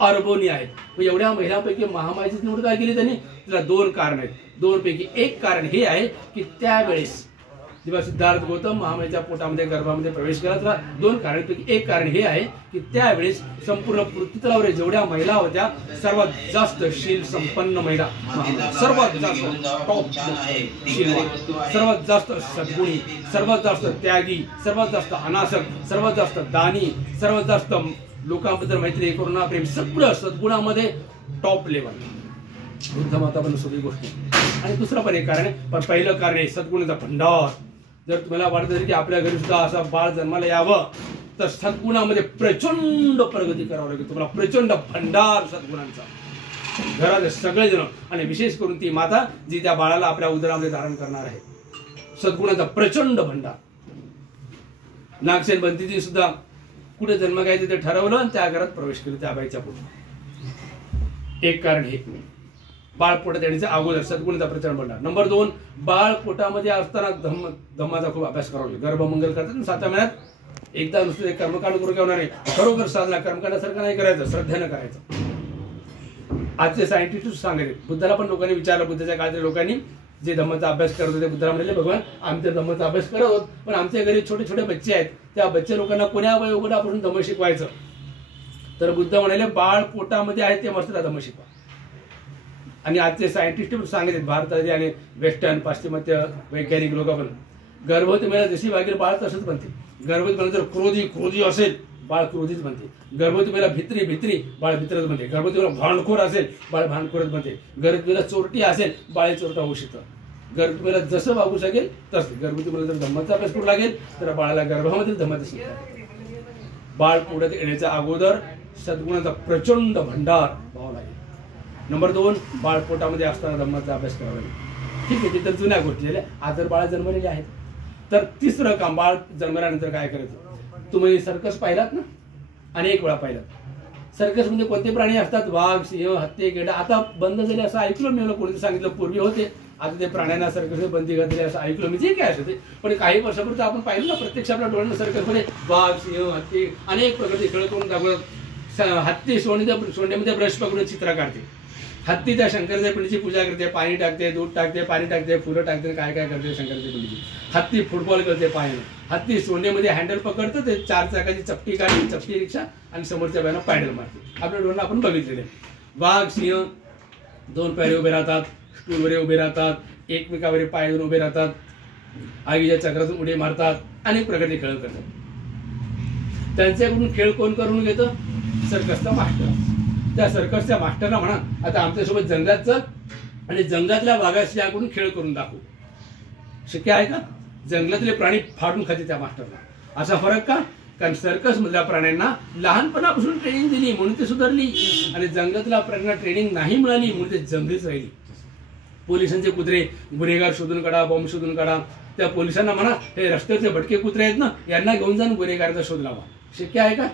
अरबोनी आहेत. मग एवढ्या महिलांपैकी महामायाची निवड काय केली त्यांनी? त्याला 2 कारण आहेत. 2 पैकी एक कारण हे आहे की त्यावेळेस जेव्हा सिद्धार्थ गौतम महामायाच्या पोटामध्ये, गर्भामध्ये प्रवेश केला, तर 2 कारणपैकी एक कारण हे आहे की त्यावेळेस संपूर्ण पृथ्वीतलावर जेवढ्या महिला होत्या, सर्वात जास्त शील संपन्न महिला, सर्वात जास्त टॉप शील, सर्वात जास्त सद्गुणी, सर्वात जास्त त्यागी, सर्वात जास्त अनासक, सर्वात जास्त दानी, सर्वात जास्त लोकांबद्दल मैत्री, करुणा, प्रेम, सगळं सद्गुणामध्ये टॉप लेवल बुद्ध माता पण सगळी गोष्टी. आणि दुसरं पण एक कारण आहे, पण पहिलं कारण आहे सद्गुणाचा भंडार. जर तुम्हाला वाटत असेल की आपल्या घरी सुद्धा असा बाळ जन्माला यावं, तर सद्गुणामध्ये प्रचंड प्रगती करावं लागेल तुम्हाला, प्रचंड भंडार सद्गुणांचा घरात सगळेजण, आणि विशेष करून ती माता जी त्या बाळाला आपल्या उदरामध्ये धारण करणार आहे. सद्गुणाचा प्रचंड भंडार. नागसेन बंतीजी सुद्धा कुठे जन्म घ्यायचं ते ठरवलं आणि त्या घरात प्रवेश केला, त्या बाईच्या पोटी. एक कारण हे बाळ पोटात येण्याच्या अगोदर सद्गुणाचा प्रचंड भंडार. नंबर 2, बाळ पोटामध्ये असताना धम्माचा खूप अभ्यास करावा लागेल. गर्भमंगल करतात 7व्या महिन्यात एकदा नुसतं एक कर्मकांड करू घेणार नाही, खरोखर साधना कर्मकांडासारखं नाही करायचं, श्रद्धेनं करायचं. आजचे सायंटिस्ट सांगायचे. बुद्धाला पण लोकांनी विचारलं, बुद्धाच्या काळातल्या लोकांनी जे धम्माचा अभ्यास करत होते, बुद्धाला म्हणाले, भगवान आम्ही तर धम्माचा अभ्यास करत आहोत, पण आमच्या घरी छोटे छोटे बच्चे आहेत, त्या बच्चे लोकांना कोण्या वयोगटापासून धम्म शिकवायचं? तर बुद्ध म्हणाले, बाळ पोटामध्ये आहे ते मस्त धम्म शिकवा. आणि आजचे सायंटिस्ट पण सांगत आहेत, भारताचे आणि वेस्टर्न पाश्चिमात्य वैज्ञानिक लोक पण, गर्भवती महिला जशी वागेल बाळ तसंच बनते. गर्भवती महिला जर क्रोधी असेल, बाळ क्रोधीच बनते. गर्भवती महिला भित्री बाळ भित्रच बनते. गर्भवती महिला भांडखोर असेल, बाळ भांडखोरच बनते. गर्भवती महिला चोरटी असेल, बाळ चोरटा होऊ शकतं. गर्भवती महिला जसं वागू शकेल तसं. गर्भवती महिला जर धम्माचा अभ्यास करू लागेल तर बाळाला गर्भामध्ये धम्माचं शिकतात. बाळ पोटात येण्याच्या अगोदर सद्गुणाचा प्रचंड भंडार व्हावा लागेल. नंबर 2, बाळ पोटामध्ये असताना धम्माचा अभ्यास करावा लागेल. ठीक आहे, ते तर जुन्या गोष्टी झाल्या. आज जर बाळ जन्मलेले आहेत, तर 3रं काम, बाळ जन्मल्यानंतर काय करायचं? तुम्ही सर्कस पाहिलात ना, अनेक वेळा पाहिलात. सर्कसमध्ये कोणते प्राणी असतात? वाघ, सिंह, हत्ती, गेंडा. आता बंद झाले असं ऐकलं मी, मला कोणी सांगितलं. पूर्वी होते, आता ते प्राण्यांना सर्कसमध्ये बंदी घातली असं ऐकलं मी. जे काय असं ते, पण काही वर्षापूर्वी आपण पाहिलं ना प्रत्यक्ष आपल्या डोळ्यांना सर्कसमध्ये वाघ, सिंह, हत्ती, अनेक प्रकारचे खेळ करून दाखवतात. हत्ती सोंडेमध्ये ब्रश पकडून चित्र काढते. हत्ती त्या शंकराच्या पिंडीची पूजा करते, पाणी टाकते, दूध टाकते, पाणी टाकते, फुलं टाकते, काय काय करते शंकराच्या पिंडीची. हत्ती फुटबॉल करते पायाने. हत्ती सोंडेमध्ये हँडल पकडतं, ते 4 चाकाची चपटी काढते, चपटी रिक्षा, आणि समोरच्या बायनं पॅडल मारते. आपल्या डोळ्यांना आपण बघितलेले. वाघ सिंह 2 पायरे उभे राहतात, स्टूलवर उभे राहतात, एकमेकावर पाय देऊन उभे राहतात, आगीच्या चक्रातून उडी मारतात, अनेक प्रकारचे खेळ करतात. त्यांच्याकडून खेळ कोण करून घेतं? सर्कसचा मास्टर. त्या सर्कसच्या मास्टरला म्हणा, आता आमच्यासोबत जंगलात चल आणि जंगलातल्या वाघाशी याकडून खेळ करून दाखवू. शक्य आहे का? जंगलातले प्राणी फाडून खाते त्या मास्टरला. असा फरक का? कारण सर्कस मधल्या प्राण्यांना लहानपणापासून ट्रेनिंग दिली म्हणून ते सुधारली, आणि जंगलातल्या प्राण्यांना ट्रेनिंग नाही मिळाली म्हणून ते जंगलीच राहिली. पोलिसांचे कुत्रे गुन्हेगार शोधून काढा, बॉम्ब शोधून काढा. त्या पोलिसांना म्हणा, हे रस्त्याचे भटके कुत्रे आहेत ना, यांना घेऊन जाऊन गुन्हेगाराचा शोध लावा. शक्य आहे का?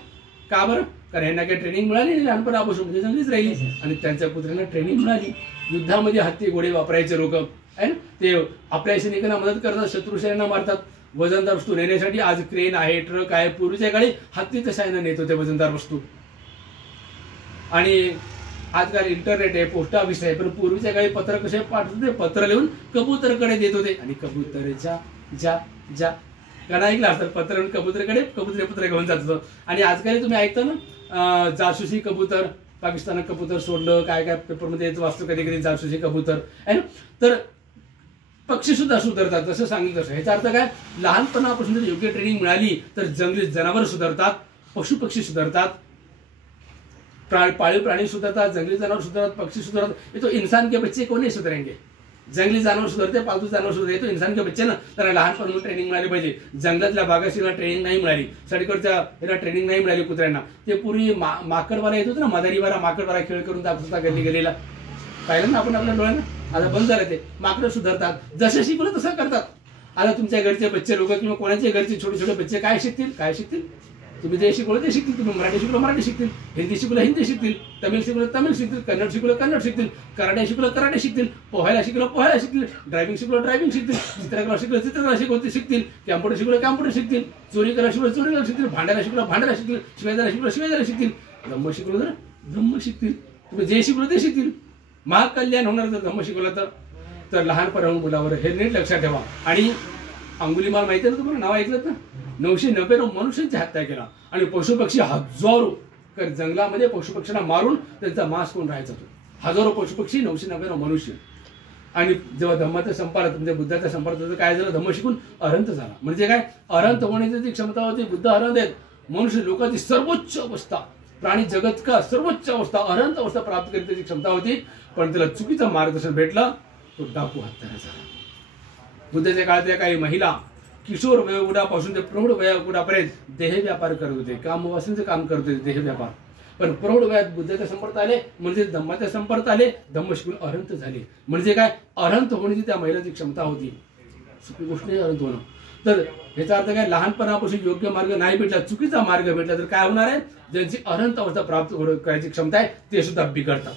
का बरं? कारण यांना काही ट्रेनिंग मिळाली नाही, लहानपणापासून म्हणजे जंगलीच राहिली, आणि त्यांच्या कुत्र्यांना ट्रेनिंग मिळाली. युद्धामध्ये हत्ती घोडे वापरायचे लोक आहे ना, ते आपल्या सैनिकांना मदत करतात, शत्रू सैन्यांना मारतात. वजनदार वस्तू नेण्यासाठी आज क्रेन आहे, ट्रक आहे. पूर्वीच्या काळी हत्ती सैन्य नेत होते वजनदार वस्तू. आणि आजकाल इंटरनेट आहे, पोस्ट ऑफिस आहे, पण पूर्वीच्या काळी पत्र कसे पाठवत होते? पत्र लिहून कबूतरकडे देत होते, आणि कबूतरच्या जा जा गाणं ऐकलं असतं. पत्र लिहून कबूतरकडे, कबूतर पत्र घेऊन जात होतं. आणि आजकाल तुम्ही ऐकता ना, जासूसी कबूतर, पाकिस्तानात कबूतर सोडलं, काय काय पेपरमध्ये वाचतो कधी कधी जासूसी कबूतर आहे ना. तर पक्षी सुद्धा सुधारतात, जसं सांगितलं तसं. ह्याचा अर्थ काय? लहानपणापासून जर योग्य ट्रेनिंग मिळाली तर जंगली जनावर सुधारतात, पशु पक्षी सुधारतात, पाळीव प्राणी सुधारतात, जंगली जनावर सुधारतात, पक्षी सुधारतात. ये तो इंसान के बच्चे कोण नाही सुधारेंगे? जंगली जनावर सुधारते, पालतू जनावर सुधारते, तो इंसान के बच्चे ना. त्यांना लहानपणापासून ट्रेनिंग मिळाली पाहिजे. जंगलातल्या बागाशीला ट्रेनिंग नाही मिळाली, सडकडच्या याला ट्रेनिंग नाही मिळाली कुत्र्यांना. ते पूर्वी माकडवारा येत होतं ना, मादारीवारा, माकडवारा खेळ करून दाखवत होता गल्ली गल्लीला. पाहिलं ना आपण आपल्या डोळ्यांना. आता बंद झालं ते. माकडं सुधारतात, जसं शिकवलं तसं करतात. आता तुमच्या घरचे बच्चे लोक किंवा कोणाचे घरचे छोटे छोटे बच्चे काय शिकतील? काय शिकतील? तुम्ही जे शिकवलं ते शिकतील. तुम्ही मराठी शिकलो मराठी शिकतील, हिंदी शिकवलं हिंदी शिकतील, तमिळ शिकवलं तमिळ शिकतील, कन्नड शिकवलं कन्नड शिकतील, कराटे शिकवलं कराटे शिकतील, पोहायला शिकवलं पोहायला शिकतील, ड्रायव्हिंग शिकवलं ड्रायव्हिंग शिकतील, चित्रकला शिकवलं चित्रकला शिकतील, कॅम्प्युटर शिकवलं कॅम्प्युटर शिकतील, चोरी करायला शिकवलं चोरी करायला शिकतील, भांडायला शिकवलं भांडायला शिकतील, शिवाय शिकवलं शिवाय शिकतील, धम्म शिकवलं तर धम्म शिकतील. तुम्ही जे शिकवलं ते शिकतील. महाकल्याण होणार जर धम्म शिकवलं तर लहानपणाहून मुलावर हे नीट लक्षात ठेवा. आणि अंगुलीमाल माहिती आहे ना तुम्हाला, नाव ऐकलं ना? 990 मनुष्यांची हत्या केला, आणि पशुपक्षी हजारो जंगलामध्ये पशुपक्षींना मारून त्यांचा मांस कोण राहायचा होतो. हजारो पशुपक्षी, 990 मनुष्य. आणि जेव्हा धम्माचा संपार म्हणजे बुद्धाचा संपार काय झालं? धम्म शिकून अरहंत झाला. म्हणजे काय? अरहंत होण्याची जी क्षमता होती, बुद्ध अरहंत आहेत. मनुष्य लोकांची सर्वोच्च अवस्था, प्राणी जगत का सर्वोच्च अवस्था, अरहंत अवस्था प्राप्त करण्याची क्षमता होती. पण त्याला चुकीचं मार्गदर्शन भेटलं, तो डाकू हत्यारा झाला. बुद्धाच्या काळातल्या काही महिला किशोर वयोगटापासून ते प्रौढ वयोगटापर्यंत देह व्यापार करत होते, कामवासनेचं काम करत होते, देह व्यापार. पण प्रौढ वयात बुद्धाच्या संपर्क आले, म्हणजे धम्माच्या संपर्क आले, धम्म शिकून अरहंत झाले. म्हणजे काय? अरहंत होण्याची त्या महिलाची क्षमता होती. सोपी गोष्ट नाही अरहंत होणं. तर ह्याचा अर्थ काय? लहानपणापासून योग्य मार्ग नाही भेटला, चुकीचा मार्ग भेटला तर काय होणार आहे? ज्यांची अरहंत अवस्था प्राप्त करायची क्षमता आहे ते सुद्धा बिघडतात.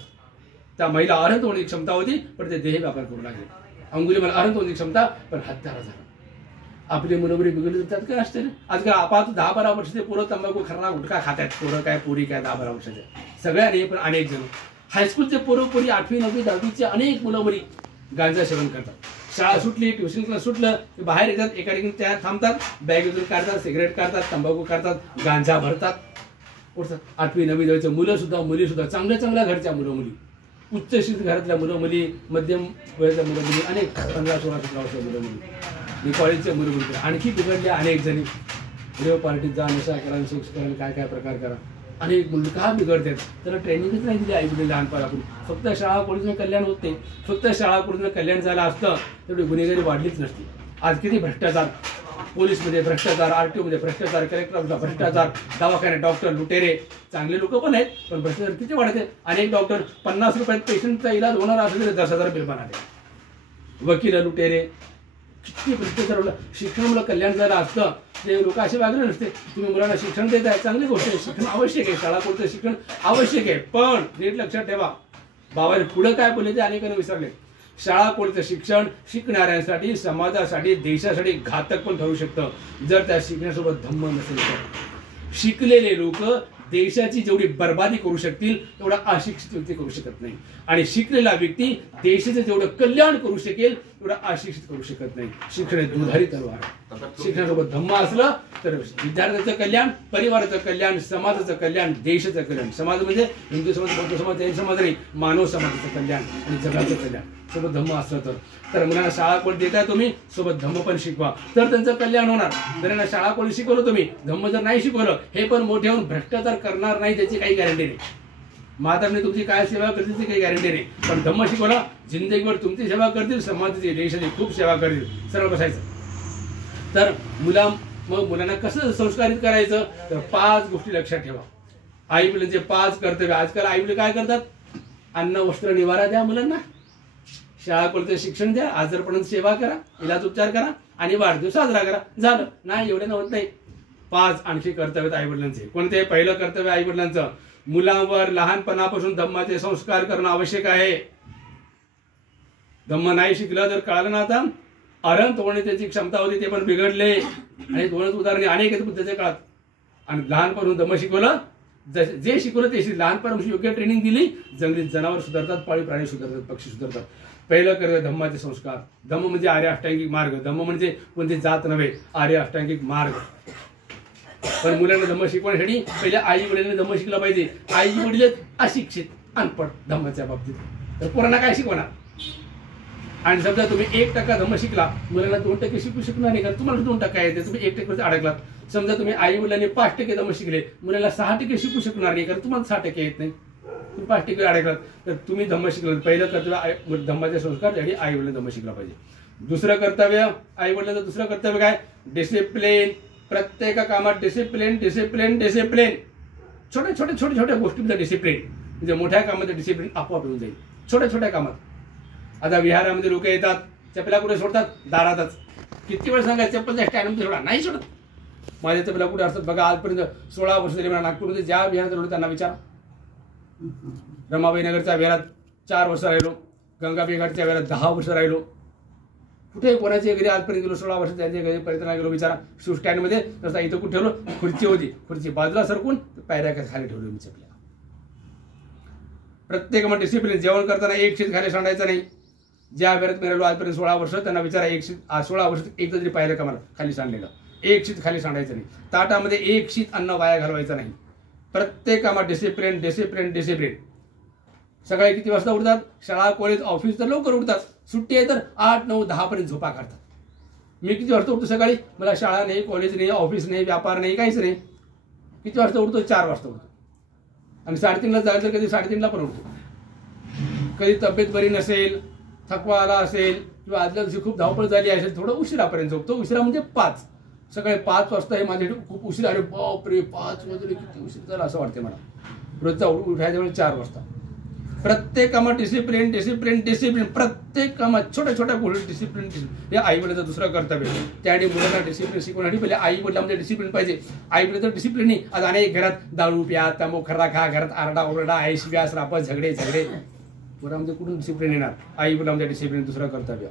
त्या महिला अरहंत होण्याची क्षमता होती, पण ते देह व्यापार करू लागले. अंगुलीमाल अरहंत होण्याची क्षमता, पण हत्यारा झाला. आपली मुलंबरी बिघडली जातात काय असते. आजकाल आपण 10-12 वर्षाचे पोरं तंबाखू खर्रा गुटखा खातात. पोरं काय पुरी काय 10-12 वर्षाचे सगळ्या, पण अनेक जण हायस्कूलचे पोरं पोरी 8वी 9वी 10वीचे अनेक मुलं मुली गांजा सेवन करतात. शाळा सुटली, ट्युशन क्लास सुटलं की बाहेर येतात, एका ठिकाणी त्या थांबतात, बॅग उचलून काढतात, सिगरेट काढतात, तंबाखू काढतात, गांजा भरतात, उठतात. 8वी 9वी 10वीचे मुलं सुद्धा मुली सुद्धा चांगल्या चांगल्या घरच्या मुलं मुली, उच्च शिक्षित घरातल्या मुलं मुली, मध्यम वयाच्या मुलं मुली, अनेक 15-16-17 वर्षाच्या मुलं मुली, कॉलेजच्या मुलं मुली. आणखी बिघडल्या अनेक जणी. रेव पार्टीत जा, नशा करा, सेक्स करा, काय काय प्रकार करा. अनेक मुलं का बिघडतात? त्याला ट्रेनिंगच नाही दिली आईवडील लहानपणापासून. फक्त शाळा कॉलेजमध्ये कल्याण होत नाही. फक्त शाळा कॉलेजमध्ये कल्याण झालं असतं तेवढी गुन्हेगारी वाढलीच नसती. आज किती भ्रष्टाचार, पोलीसमध्ये भ्रष्टाचार, RTO मध्ये भ्रष्टाचार, कलेक्टर ऑफिसला भ्रष्टाचार, दवाखान्यात डॉक्टर लुटेरे. चांगले लोक पण आहेत, पण भ्रष्टाचार किती वाढते. अनेक डॉक्टर 50 रुपयात पेशंटचा इलाज होणार असेल तर 10,000 बिल बनाले. वकील लुटेरे, किती भ्रष्टाचार. शिक्षणामुळे कल्याण झालं असतं ते लोक असे वागले नसते. तुम्ही मुलांना शिक्षण देत आहे, चांगली गोष्ट आहे, शिक्षण आवश्यक आहे, शाळा कोणतं शिक्षण आवश्यक आहे. पण नीट लक्षात ठेवा, बाबाने पुढे काय बोलले ते अनेकांना विसरले. शाळा कोणतं शिक्षण शिकणाऱ्यांसाठी, समाजासाठी, देशासाठी घातक पण ठरू शकतं जर त्या शिकण्यासोबत धम्म नसेल तर. शिकलेले लोक देशाची जेवढी बर्बादी करू शकतील तेवढा अशिक्षित व्यक्ती करू शकत नाही, आणि शिकलेला व्यक्ती देशाचं जेवढं कल्याण करू शकेल तेवढा अशिक्षित करू शकत नाही. शिक्षण हे दुधारी तलवार आहे. शिक्षणासोबत धम्म असलं तर विद्यार्थ्याचं कल्याण, परिवाराचं कल्याण, समाजाचं कल्याण, देशाचं कल्याण. समाज म्हणजे हिंदू समाज, बौद्ध समाज, जैन समाज नाही, मानव समाजाचं कल्याण आणि जगाचं कल्याण सोबत धम्म असलं तर मुलांना शाळा कोण देताय तुम्ही, सोबत धम्म पण शिकवा, तर त्यांचं कल्याण होणार. जर यांना शाळा कोणी शिकवलं तुम्ही, धम्म जर नाही शिकवलं, हे पण मोठे होऊन भ्रष्टाचार करणार नाही त्याची काही गॅरंटी नाही. माताने तुमची काय सेवा करतील त्याची काही गॅरंटी नाही, पण धम्म शिकवला जिंदगीभर तुमची सेवा करतील, समाजाची, देशाची खूप सेवा करतील. सरळ बसायचं. तर मुलांना कसं संस्कारित करायचं, तर 5 गोष्टी लक्षात ठेवा. आई वडिलांचे 5 कर्तव्य. आजकाल आई वडील काय करतात, अन्न वस्त्र निवारा द्या मुलांना, शाळा कॉलेज शिक्षण द्या, आजारपणात सेवा करा, इलाज उपचार करा आणि वाढदिवस साजरा करा, झालं. नाही, एवढं होत नाही. 5 आणखी कर्तव्य आई वडिलांचे. कोणते? पहिलं कर्तव्य आई वडिलांचं, मुलांवर लहानपणापासून धम्माचे संस्कार करणं आवश्यक आहे. धम्म नाही शिकलं तर कळालं ना, आता अरहंत होणे त्याची क्षमता होती ते पण बिघडले, आणि 2 उदाहरणे अनेक आहेत बुद्धाच्या काळात. आणि लहानपणापासून धम्म शिकवलं, जे शिकवलं ते लहानपणापासून योग्य ट्रेनिंग दिली, जंगली जनावर सुधारतात, पाळीव प्राणी सुधारतात, पक्षी सुधारतात. पहिलं कर्तव्य धम्माचे संस्कार. धम्म म्हणजे आर्य अष्टांगिक मार्ग. धम्म म्हणजे कोणती जात नव्हे, आर्य अष्टांगिक मार्ग. पण मुलांना धम्म शिकवण्यासाठी पहिले आई वडिलांनी धम्म शिकला पाहिजे. आई वडील अशिक्षित, अनपढ धम्माच्या बाबतीत, तर पोरांना काय शिकवणार? आणि समजा तुम्ही 1% धम्म शिकला, मुलांना 2% शिकू शकणार नाही, कारण तुम्हाला 2% येते, तुम्ही 1% अडकलात. समजा तुम्ही आई वडिलांनी 5% धम्म शिकले, मुलाला 6% शिकू शकणार नाही, कारण तुम्हाला 6% येत नाही, तुम्ही 5% अडकलात. तर तुम्ही धम्म शिकलं. पहिलं कर्तव्य धम्माचे संस्कार आणि आई वडिलांनी धम्म शिकला पाहिजे. दुसरं कर्तव्य आई वडिलांचं, दुसरं कर्तव्य काय? डिसिप्लिन. प्रत्येक कामात डिसिप्लिन, डिसिप्लिन, डिसिप्लिन. छोट्या गोष्टींचं डिसिप्लिन, म्हणजे मोठ्या कामाचं डिसिप्लिन आपोआप येऊन जाईल छोट्या छोट्या कामात. आता विहारामध्ये लोक येतात, चपला कुठे सोडतात? दारातच. किती वेळ सांगायचं चप्पलच्या स्टँडमध्ये सोडा, नाही सोडत. माझ्या चपला कुठे असतात बघा. आजपर्यंत 16 वर्ष झाली मला नागपूरमध्ये ज्या विहारात राहिलो त्यांना विचारा. रमाबाई नगरच्या विहारात 4 वर्ष राहिलो, गंगाबाई घाटच्या विहारात 10 वर्ष राहिलो. कुठे कोणाच्या घरी आजपर्यंत गेलो, 16 वर्ष त्यांच्या घरी पर्यटनाला गेलो, विचारा. शू स्टँडमध्ये तसा इथं कुठे ठेवलो? खुर्ची होती, खुर्ची बाजूला सरकून पायऱ्या खाली ठेवलो मी चपल्या. प्रत्येक डिसिप्लिन. जेवण करताना एक शीत खाली सांडायचं नाही. ज्या घरात मी राहिलो आजपर्यंत 16 वर्ष, त्यांना विचारा, 16 वर्ष एकदा तरी पाहिलं का मला खाली सांडलेलं? एक शीत खाली सांडायचं नाही. ताटामध्ये एक शीत अन्न वाया घालवायचं नाही. प्रत्येक कामात डिसिप्लिन, डिसिप्लिन, डिसिप्लिन. सकाळी किती वाजता उठतात? शाळा, कॉलेज, ऑफिस तर लवकर उठतात. सुट्टी आहे तर 8, 9, 10 पर्यंत झोपा काढतात. मी किती वाजता उठतो सकाळी? मला शाळा नाही, कॉलेज नाही, ऑफिस नाही, व्यापार नाही, काहीच नाही. किती वाजता उठतो? 4 वाजता उठतो. आणि 3:30ला जायचं, कधी 3:30ला पण उठतो. कधी तब्येत बरी नसेल, थकवा आला असेल, किंवा आदल्या दिवशी खूप धावपळ झाली असेल, थोडं उशिरापर्यंत झोपतो. उशिरा म्हणजे 5. सकाळी 5 वाजता हे माझ्यासाठी खूप उशीर. अरे बापरे, 5 वाजले, किती उशीर झाला असं वाटते मला. रोजचा उठायच्या वेळी 4 वाजता. प्रत्येक कामात डिसिप्लिन, डिसिप्लिन, डिसिप्लिन. प्रत्येक कामात छोट्या गोष्टी डिसिप्लिन. हे आई वडिलांचं दुसरं कर्तव्य. त्यासाठी मुलांना डिसिप्लिन शिकवण्यासाठी पहिले आई वडिलांमध्ये डिसिप्लिन पाहिजे. आई वडिलांचं डिसिप्लिन नाही. आज अनेक घरात दारू प्या, तांबू खर्रा खा, घरात आरडा ओरडा, ऐश व्यास रापत, झगडे. मुलांमध्ये कुठून डिसिप्लिन येणार? आई वडिलांमध्ये डिसिप्लिन दुसरं कर्तव्य.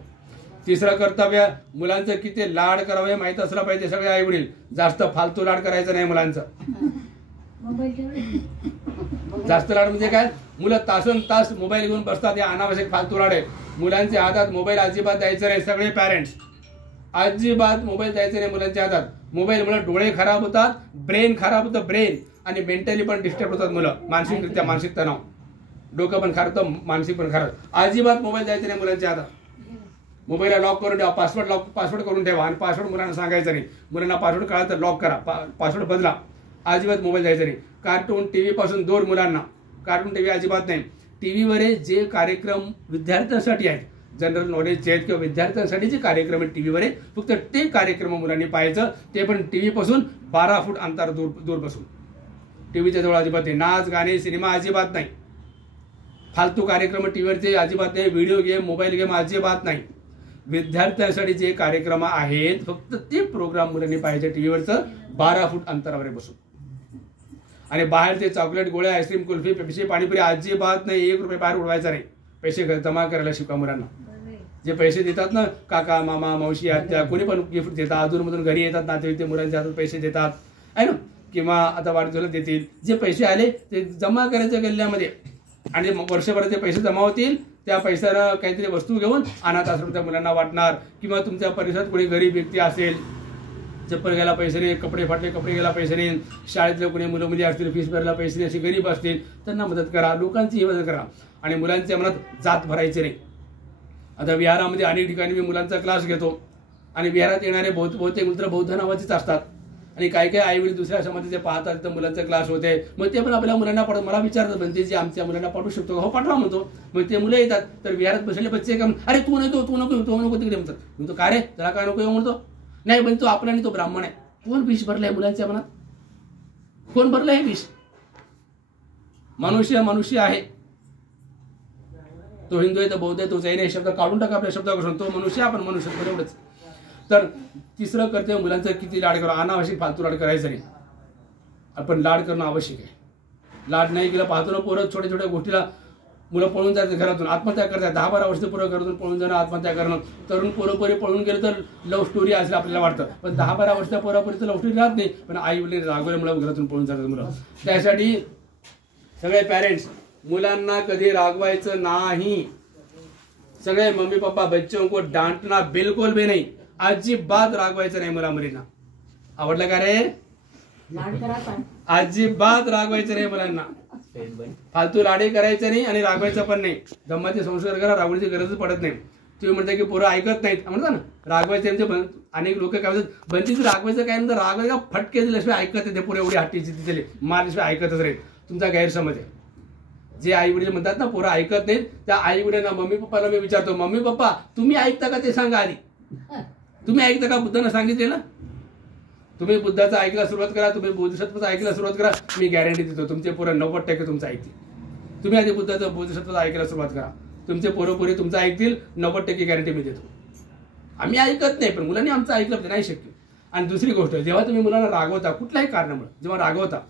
तिसरं कर्तव्य, मुलांचं किती लाड करावे माहित असलं पाहिजे. सगळे आई वडील जास्त फालतू लाड करायचं नाही मुलांचं. जास्त लाड म्हणजे काय? मुलं तासन तास मोबाईल घेऊन बसतात, हे अनावश्यक फालतू लाड आहे. मुलांच्या हातात मोबाईल अजिबात द्यायचं नाही. सगळे पॅरेंट्स अजिबात मोबाईल द्यायचे नाही मुलांच्या हातात. मोबाईलमुळे डोळे खराब होतात, ब्रेन खराब होतं, ब्रेन, आणि मेंटली पण डिस्टर्ब होतात मुलं. मानसिकरित्या मानसिक तणाव, डोकं पण खराब होतं, मानसिक पण खराब. अजिबात मोबाईल द्यायचे नाही मुलांच्या हातात. मोबाईलला लॉक करून ठेवा, पासवर्ड करून ठेवा, आणि पासवर्ड मुलांना सांगायचं नाही. मुलांना पासवर्ड कळालं तर लॉक करा, पासवर्ड बदला. अजिबात मोबाईल द्यायचा नाही. कार्टून, टीव्ही पासून दूर मुलांना. कार्टून, टीव्ही अजिबात नाही. टीव्हीवर जे कार्यक्रम विद्यार्थ्यांसाठी आहेत, जनरल नॉलेजचे आहेत किंवा विद्यार्थ्यांसाठी जे कार्यक्रम आहेत टीव्हीवर, फक्त ते कार्यक्रम मुलांनी पाहायचं. ते पण टीव्ही पासून 12 फूट अंतर दूर बसून. टीव्हीच्या जवळ अजिबात नाही. नाच, गाणे, सिनेमा अजिबात नाही. फालतू कार्यक्रम टीव्हीवरचे अजिबात नाही. व्हिडिओ गेम, मोबाईल गेम अजिबात नाही. विद्यार्थ्यांसाठी जे कार्यक्रम आहेत फक्त ते प्रोग्राम मुलांनी पाहायचे टीव्हीवरचं 12 फूट अंतरावर बसून. आणि बाहेरचे चॉकलेट, गोळ्या, आईस्क्रीम, कुल्फी, पेप्सी, पाणीपुरी अजिबात नाही. 1 रुपये बाहेर उडवायचा नाही. पैसे जमा करायला शिकवा मुलांना. जे पैसे देतात ना, काका, मामा, मावशी, आत्या, कोणी पण गिफ्ट देतात, अधूनमधून घरी येतात नातेवाईक, ते मुलांच्या हातात पैसे देतात आहे ना. किंवा आता वाढदिवसाला देतील. जे पैसे आले ते जमा करायचे गल्ल्यामध्ये आणि वर्षभरात ते पैसे जमा होतील. त्या पैशानं काहीतरी वस्तू घेऊन अनाथ आश्रमाच्या मुलांना वाटणार. किंवा तुमच्या परिसरात कोणी गरीब व्यक्ती असेल, चप्पल घ्यायला पैसे नाही, कपडे फाटले कपडे घ्यायला पैसे नाही, शाळेतले कोणी मुलं मुली असतील फीस भरायला पैसे नाही, असे गरीब असतील त्यांना मदत करा, लोकांची मदत करा. आणि मुलांच्या मनात जात भरायचे नाही. आता विहारामध्ये अनेक ठिकाणी मी मुलांचा क्लास घेतो आणि विहारात येणारे बहुतेक मित्र बौद्ध नावाचेच असतात. आणि काही काही आईवडील दुसऱ्या समाजाचे पाहतात तर मुलांचा क्लास होते, मग ते पण आपल्या मुलांना पाठवतात. मला विचारतात बनते जे आमच्या मुलांना पाठवू शकतो का? हो पाठवा म्हणतो. मग ते मुलं येतात तर विहारात बसलेले बच्चे का अरे तू नको तू नको तू नको तिकडे म्हणतात. म्हणतो का रे त्याला काय नको येऊ म्हणतो. नाही पण तो आपला नाही, तो ब्राह्मण आहे. कोण विष भरलाय मुलांच्या मनात? कोण भरलं हे विष? मनुष्य मनुष्य आहे. तो हिंदू आहे तर बौद्ध आहे तो जैन आहे शब्द काढून टाका आपल्या शब्दापासून. तो मनुष्य आपण मनुष्य एवढंच. तर तिसरं कर्तव्य मुलांचं किती लाड करा. अनावश्यक फालतू लाड करायचं नाही. आपण लाड करणं आवश्यक आहे. लाड नाही केलं पाहतो ना पोरं छोट्या छोट्या गोष्टीला मुलं पळून जातात घरातून, आत्महत्या करतात. 10-12 वर्ष पोरं घरातून पळून जाणं, आत्महत्या करणं. तरुण पोरं पळून गेलं तर लव्ह स्टोरी असेल आपल्याला वाटतं, पण 10-12 वर्षाच्या पोरापर्यंत लव्ह स्टोरी राहत नाही. पण आई वडील रागवल्यामुळे घरातून पळून जातात मुलं. त्यासाठी सगळे पॅरेंट्स मुलांना कधी रागवायचं नाही. सगळे मम्मी पप्पा बच्चों को डांटना बिलकुल भी नहीं. अजिबात रागवायचं नाही मुला मुलींना. आवडलं का रे? अजिबात रागवायचं नाही मुलांना. फालतू लाडे करायचे नाही आणि रागवायचं पण नाही. धम्माचे संस्कार करा, रागवण्याची गरजच पडत नाही. तुम्ही म्हणता की पोरं ऐकत नाहीत म्हणता ना, रागवायचे म्हणजे अनेक लोक काय म्हणतात बंदीच रागवायचं काय म्हणतात, रागवायचं फटके दिल्याशिवाय ऐकत नाही. ते पोरं एवढी हट्टीची तिथे मारल्याशिवाय ऐकतच राहील. तुमचा गैरसमज आहे. जे आई वडील म्हणतात ना पोरं ऐकत नाहीत, त्या आई वडिलांना मम्मी पप्पाला मी विचारतो, मम्मी पप्पा तुम्ही ऐकता का ते सांगा आधी. तुम्ही ऐकता का? बुद्धानं सांगितले ना, तुम्ही बुद्धाचं ऐकायला सुरुवात करा, तुम्ही बोधिसत्वाचं ऐकायला सुरुवात करा, मी गॅरंटी देतो तुमचे पोरं 90% तुमचं ऐकतील. तुम्ही आधी बुद्धाचं बोधिसत्वाचं ऐकायला सुरुवात करा, तुमचे पोरं तुमचं ऐकतील. 90% गॅरंटी मी देतो. आम्ही ऐकत नाही पण मुलांनी आमचं ऐकलं पाहिजे, नाही शक्य. आणि दुसरी गोष्ट, जेव्हा तुम्ही मुलांना रागवता कुठल्याही कारणामुळे, जेव्हा रागवता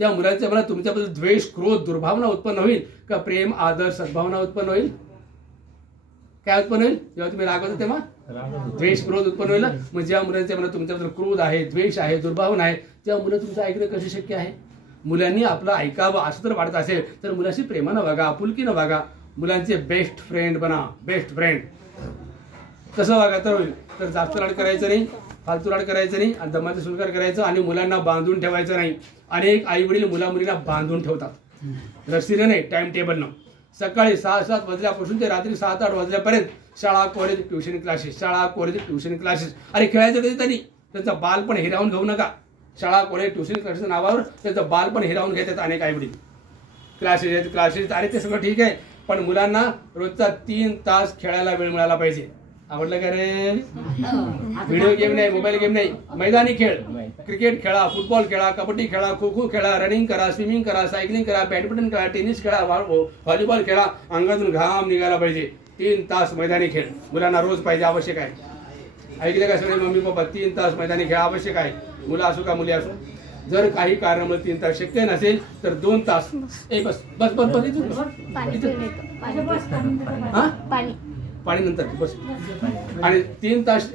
त्या मुलांच्या मनात तुमच्याबद्दल द्वेष, क्रोध, दुर्भावना उत्पन्न होईल का प्रेम, आदर, सद्भावना उत्पन्न होईल? काय उत्पन्न होईल? जेव्हा तुम्ही रागवता तेव्हा द्वेष, क्रोध उत्पन्न होईल. मग जेव्हा मुलांच्या मनात तुमच्याबद्दल क्रोध आहे, द्वेष आहे, दुर्भावना आहे, तेव्हा मुलं तुमचं ऐकणं कसे शक्य आहे? मुलांनी आपलं ऐकावं असं जर वाटत असेल तर मुलाशी प्रेमानं वागा, आपुलकीनं वागा. मुलांचे बेस्ट फ्रेंड बना, बेस्ट फ्रेंड. कसं वागा तर होईल. तर जास्त लाड करायचं नाही, फालतू लाड करायचं नाही आणि दमाचे संस्कार करायचं आणि मुलांना बांधून ठेवायचं नाही. अनेक आई वडील मुलींना बांधून ठेवतात, रस्सीनं नाही, टाइम टेबलनं. सकाळी 6-7 वाजल्यापासून ते रात्री 7-8 वाजल्यापर्यंत शाळा, कॉलेज, ट्युशन क्लासेस, शाळा, कॉलेज, ट्युशन क्लासेस. अरे खेळायचं कधी तरी त्यांचं बालपण हिरावून घेऊ नका. शाळा, कॉलेज, ट्युशन क्लासेस नावावर त्यांचं बालपण हिरावून घेतात अनेक आई वडील. क्लासेस अरे ते सगळं ठीक आहे, पण मुलांना रोजचा 3 तास खेळायला वेळ मिळाला पाहिजे. आवडलं का रे? व्हिडिओ गेम नाही, मोबाईल गेम नाही, मैदानी खेळ. क्रिकेट खेळा, फुटबॉल खेळा, कबड्डी खेळा, खो खो खेळा, रनिंग करा, स्विमिंग करा, सायकलिंग करा, बॅडमिंटन खेळा, टेनिस खेळा, व्हॉलीबॉल खेळा. अंगातून घाम निघाला पाहिजे. 3 तास मैदानी खेळ मुलांना रोज पाहिजे, आवश्यक आहे. ऐकले का सगळे मम्मी पप्पा? 3 तास मैदानी खेळ आवश्यक आहे, मुलं असो का मुली असो. जर काही कारणामुळे 3 तास शक्य नसेल तर 2 तास. बस बस बस बस पाणी नंतर बस. आणि 3 तास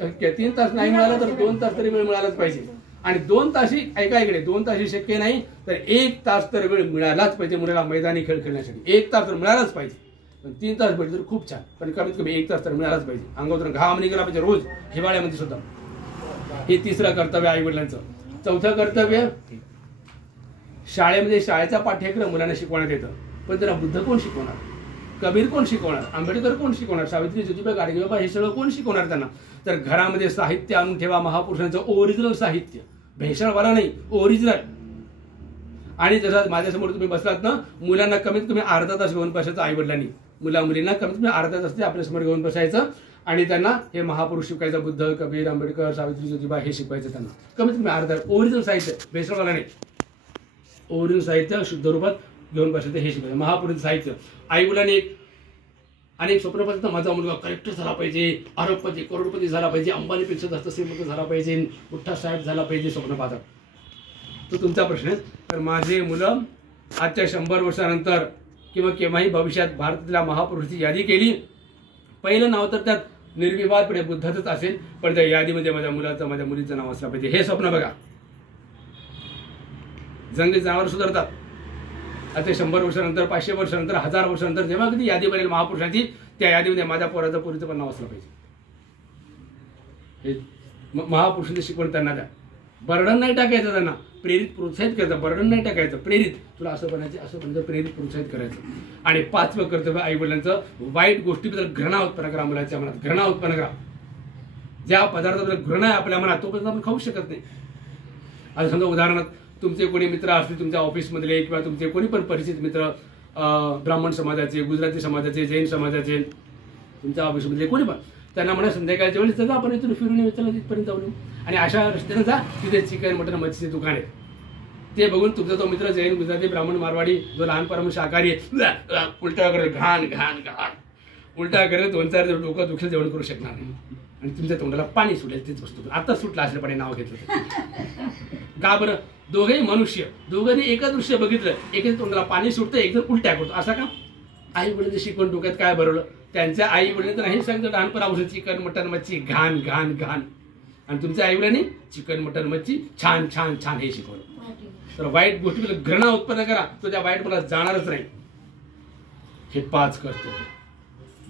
नाही मिळाला तर 2 तास तरी वेळ मिळालाच पाहिजे. आणि 2 तासही ऐका इकडे, 2 तासही शक्य नाही तर 1 तास तर वेळ मिळालाच पाहिजे मुलाला मैदानी खेळ खेळण्यासाठी. 1 तास तर मिळालाच पाहिजे. पण 3 तास भेटले तर खूप छान, पण कमीत कमी 1 तास तर मिळालाच पाहिजे. अंगातून घाम निघाला पाहिजे रोज, हिवाळ्यामध्ये सुद्धा. हे तिसरं कर्तव्य आई वडिलांचं. चौथं कर्तव्य, शाळेमध्ये शाळेचा पाठ्यक्रम मुलांना शिकवण्यात येतं, पण त्यांना बुद्ध कोण शिकवणार? कबीर कोण शिकवणार? आंबेडकर कोण शिकवणार? सावित्री, ज्योतिबा, गाडगेबाबा हे सगळं कोण शिकवणार त्यांना? तर घरामध्ये साहित्य आणून ठेवा, महापुरुषांचं ओरिजिनल साहित्य, भेसळवाला नाही, ओरिजिनल. आणि जसं माझ्यासमोर तुम्ही बसलात ना, मुलांना कमीत कमी अर्धा तास घेऊन बसायचं आई वडिलांनी. मुलींना कमीत कमी अर्धा तास ते आपल्यासमोर घेऊन बसायचं आणि त्यांना हे महापुरुष शिकायचं, बुद्ध, कबीर, आंबेडकर, सावित्री, ज्योतिबा हे शिकवायचं त्यांना. कमीत कमी अर्धा, ओरिजिनल साहित्य, भेसळवाला नाही, ओरिजिनल साहित्य शुद्ध रूपात घेऊन बसायचं हे शिकायचं. महापुरुष साहित्य. आई मुलांनी अनेक स्वप्न पाहतात, माझा मुलगा कलेक्टर झाला पाहिजे, अरबपती, करोडपती झाला पाहिजे, अंबानीपेक्षा जास्त श्रीमंत झाला पाहिजे, मोठा साहेब झाला पाहिजे, स्वप्न पाहतात. तो तुमचा प्रश्न आहे. तर माझे मुलं आजच्या 100 वर्षानंतर किंवा केव्हाही भविष्यात भारतातल्या महापुरुषाची यादी केली, पहिलं नाव तर त्यात निर्विवादपणे बुद्धाचंच असेल, पण त्या यादीमध्ये माझ्या मुलाचं, माझ्या मुलीचं नाव असलं पाहिजे. हे स्वप्न बघा. जंगली जनावर सुधारतात. आता 100 वर्षानंतर, 500 वर्षानंतर, 1000 वर्षानंतर जेव्हा कधी यादी बनेल महापुरुषाची, त्या यादीमध्ये माझ्या पोराचं पोरीचं पण नाव असलं पाहिजे. हे महापुरुषांची शिकवण त्यांना द्या. बर्डन नाही टाकायचं, त्यांना प्रेरित प्रोत्साहित करायचं. बर्डन नाही टाकायचं, प्रेरित, तुला असं बनायचं, असं बनायचं, प्रेरित प्रोत्साहित करायचं. आणि 5वं कर्तव्य आई वडिलांचं, वाईट गोष्टीबद्दल घृणा उत्पन्न करा. मुलाच्या मनात घृणा उत्पन्न करा. ज्या पदार्थाबद्दल घृणा आहे आपल्या मनात, तो पदार्थ आपण खाऊ शकत नाही. आता समजा उदाहरणार्थ तुमचे कोणी मित्र असतील तुमच्या ऑफिसमधले, किंवा तुमचे कोणी पण परिचित मित्र, ब्राह्मण समाजाचे, गुजराती समाजाचे, जैन समाजाचे, तुमच्या ऑफिसमधले कोणी पण, त्यांना म्हणा संध्याकाळच्या वेळेस तर आपण इथून फिरून येऊ, चला तिथपर्यंत जाऊन. आणि अशा रस्त्यानं जा, तिथे चिकन मटन मच्छीचे दुकान आहे. ते बघून तुमचा तो मित्र जैन, गुजराती, ब्राह्मण, मारवाडी, जो लहानपणापासून शाकाहारी आहे, उलटा करेल, घाण घाण घाण उलटा करेल, 2-4 डोकं दुखेल, जेवण करू शकणार नाही. आणि तुमच्या तोंडाला पाणी सुटेल. तेच वस्तू आता सुटला असल्यापणे नाव घेतलं. का बरं? दोघेही मनुष्य, दोघांनी एकच दृश्य बघितलं, एकाच तोंडाला पाणी सुटतं, एक जण उलट्या करतो. असा का? आई वडिलांची शिकवण डोक्यात काय भरवलं? त्यांच्या आई वडिलांनी तर नाही सांगतो लहानपणापासून चिकन मटन मच्छी घाण घाण घाण, आणि तुमच्या आई वडिलांनी चिकन मटन मच्छी छान छान छान हे शिकवलं. तर वाईट गोष्टी घृणा उत्पन्न करा, तो त्या वाईट मला जाणारच नाही. हे 5 कर्तव्य.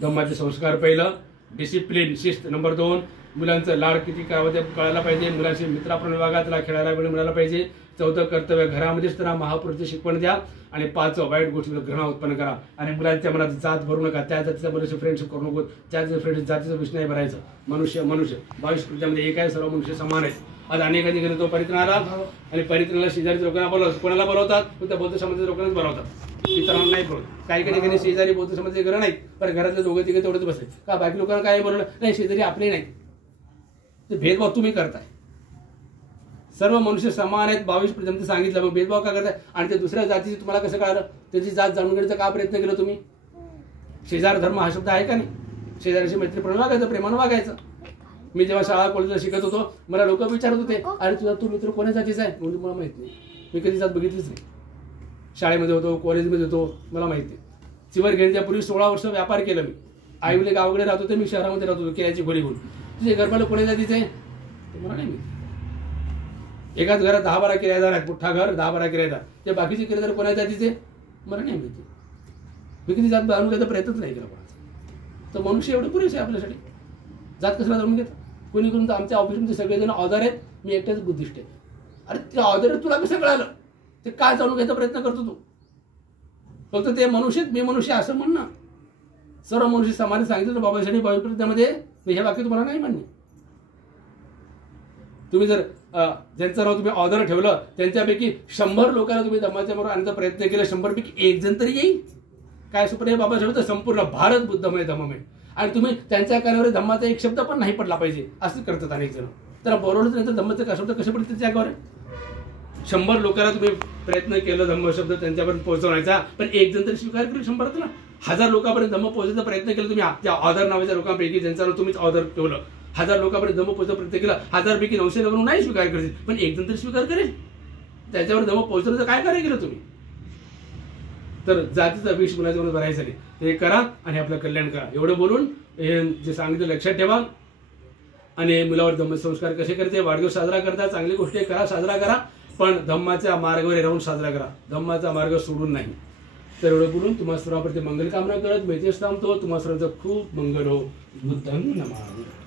धम्माचे संस्कार पहिलं, डिसिप्लिन, शिस्त. नंबर 2, मुलांचं लाड किती करावं ते कळायला पाहिजे. मुलांशी मित्राप्रमाणे वागा, त्याला खेळायला वेळ मिळाला पाहिजे. 4थं कर्तव्य, घरामध्येच त्यांना महापुरुषाची शिकवण द्या. आणि 5वं, वाईट गोष्टीला घृणा उत्पन्न करा. आणि मुलांच्या मनात जात भरू नका. त्या जातीचा बरेचसे फ्रेंडशिप करू नको. त्या फ्रेंड जातीचा विषय नाही भरायचं. मनुष्य मनुष्य 22 कृत्यामध्ये एक आहे, सर्व मनुष्य समान आहेत. आज अनेकांनी गेले तो परित्राणाला, आणि परित्राणाला शेजारी लोकांना बोलवतात. कोणाला बोलवतात? त्या बौद्ध समाजाच्या लोकांनाच बोलवतात, इतरांना नाही बोलवत. काही ठिकाणी शेजारी बौद्ध समाजाचे घरं नाहीत, पण घरातले 2-3 तेवढेच बसले. का बाकी लोकांना काय बोलवलं नाही? शेजारी आपले नाही. ते भेदभाव तुम्ही करताय. सर्व मनुष्य समान आहेत 22 पर्यंत सांगितलं, मग भेदभाव का करताय? आणि ते दुसऱ्या जातीची तुम्हाला कसं कळालं? त्याची जात जाणून घेण्याचा का प्रयत्न केला तुम्ही? शेजार धर्म हा शब्द आहे का नाही? शेजाऱ्याशी मैत्रीपूर्ण वागायचं, प्रेमानं वागायचं. मी जेव्हा शाळा कॉलेजला शिकत होतो, मला लोक विचारत होते, अरे तुझा तू मित्र कोणत्या जातीचा आहे? म्हणजे मला माहित नाही, मी कधी जात बघितलीच नाही. शाळेमध्ये होतो, कॉलेजमध्ये होतो, मला माहिती नाही. चिवर घेण्याच्या पूर्वी 16 वर्ष व्यापार केला मी. आई वडील गावाकडे राहत होते, मी शहरामध्ये राहत होतो, केळ्याची गोळी घेऊन. तुझे घरपाला कोणत्या जातीचे आहे? मला नाही माहिती. एकाच घरात 10-12 किरायेदार आहेत, मोठा घर, 10-12 किरायेदार. ते बाकीचे किरायेदार कोणत्या जातीचे? मला नाही माहिती. मी कधी जात जाणून घ्यायचा प्रयत्नच नाही केला कोणाचा. तर मनुष्य एवढं पुरेसे आहे आपल्यासाठी. जात कसला जाणून घेत? कोणी करून आमच्या ऑफिसमध्ये सगळेजण ऑदर आहेत, मी एकट्याच बुद्धिस्ट आहे. अरे ते ऑदर आहे, तुला कसं कळालं? ते काय जाणून घ्यायचा प्रयत्न करतो तू? फक्त ते मनुष्य, मी मनुष्य असं म्हण ना. सर्व मनुष्य समान सांगितलं बाबासाठी पवित्रतेमध्ये, हे वाक्य तुम्हाला नाही मान्य. तुम्ही जर ज्यांचं नाव तुम्ही ऑर्डर ठेवलं, त्यांच्यापैकी 100 लोकांना तुम्ही धम्माच्या बरोबर आणण्याचा प्रयत्न केला, 100 पैकी 1 जण तरी येईल. काय सुप्रिय बाबा तर संपूर्ण भारत बुद्धमय धम्ममय. आणि तुम्ही त्यांच्या कानावर धम्माचा एक शब्द पण नाही पडला पाहिजे असं करतात अनेक जण. तर बोलवलंच नाही तर धम्माचे का शब्द कसे पडतात त्या जागेवर? 100 लोकांना तुम्ही प्रयत्न केलं धम्म शब्द त्यांच्यापर्यंत पोहोचवण्याचा, पण 1 जण तरी स्वीकार केलं 100 ना. 1000 लोकांपर्यंत धम्म पोहोचण्याचा प्रयत्न केला तुम्ही. त्या ऑर्डर नावाच्या लोकांपैकी ज्यांचा तुम्हीच ऑर्डर ठेवलं, 1000 लोकांपर्यंत धम्म पोहोचण्याचा प्रयत्न केला. 1000 पैकी 900 लोकांना नाही स्वीकार करतील, पण 1 जण तरी स्वीकार करेल. त्याच्यावर धम्म पोहोचवण्याचं काय कार्य केलं तुम्ही? तर जातीचा विष मुलाच्यावर भरायचं नाही, ते करा आणि आपलं कल्याण करा. एवढं बोलून हे जे सांगितलं लक्षात ठेवा. आणि मुलावर धम्म संस्कार कसे करायचे? वाढदिवस साजरा करता, चांगली गोष्टी करा, साजरा करा, पण धम्माच्या मार्गावर राहून साजरा करा, धम्माचा मार्ग सोडून नाही. तर एवढं बोलून तुम्हा सर्वांप्रती मंगल कामना करत मी इथेच थांबतो. तुम्हा सर्वांचं खूप मंगल हो. बुद्धं नमः.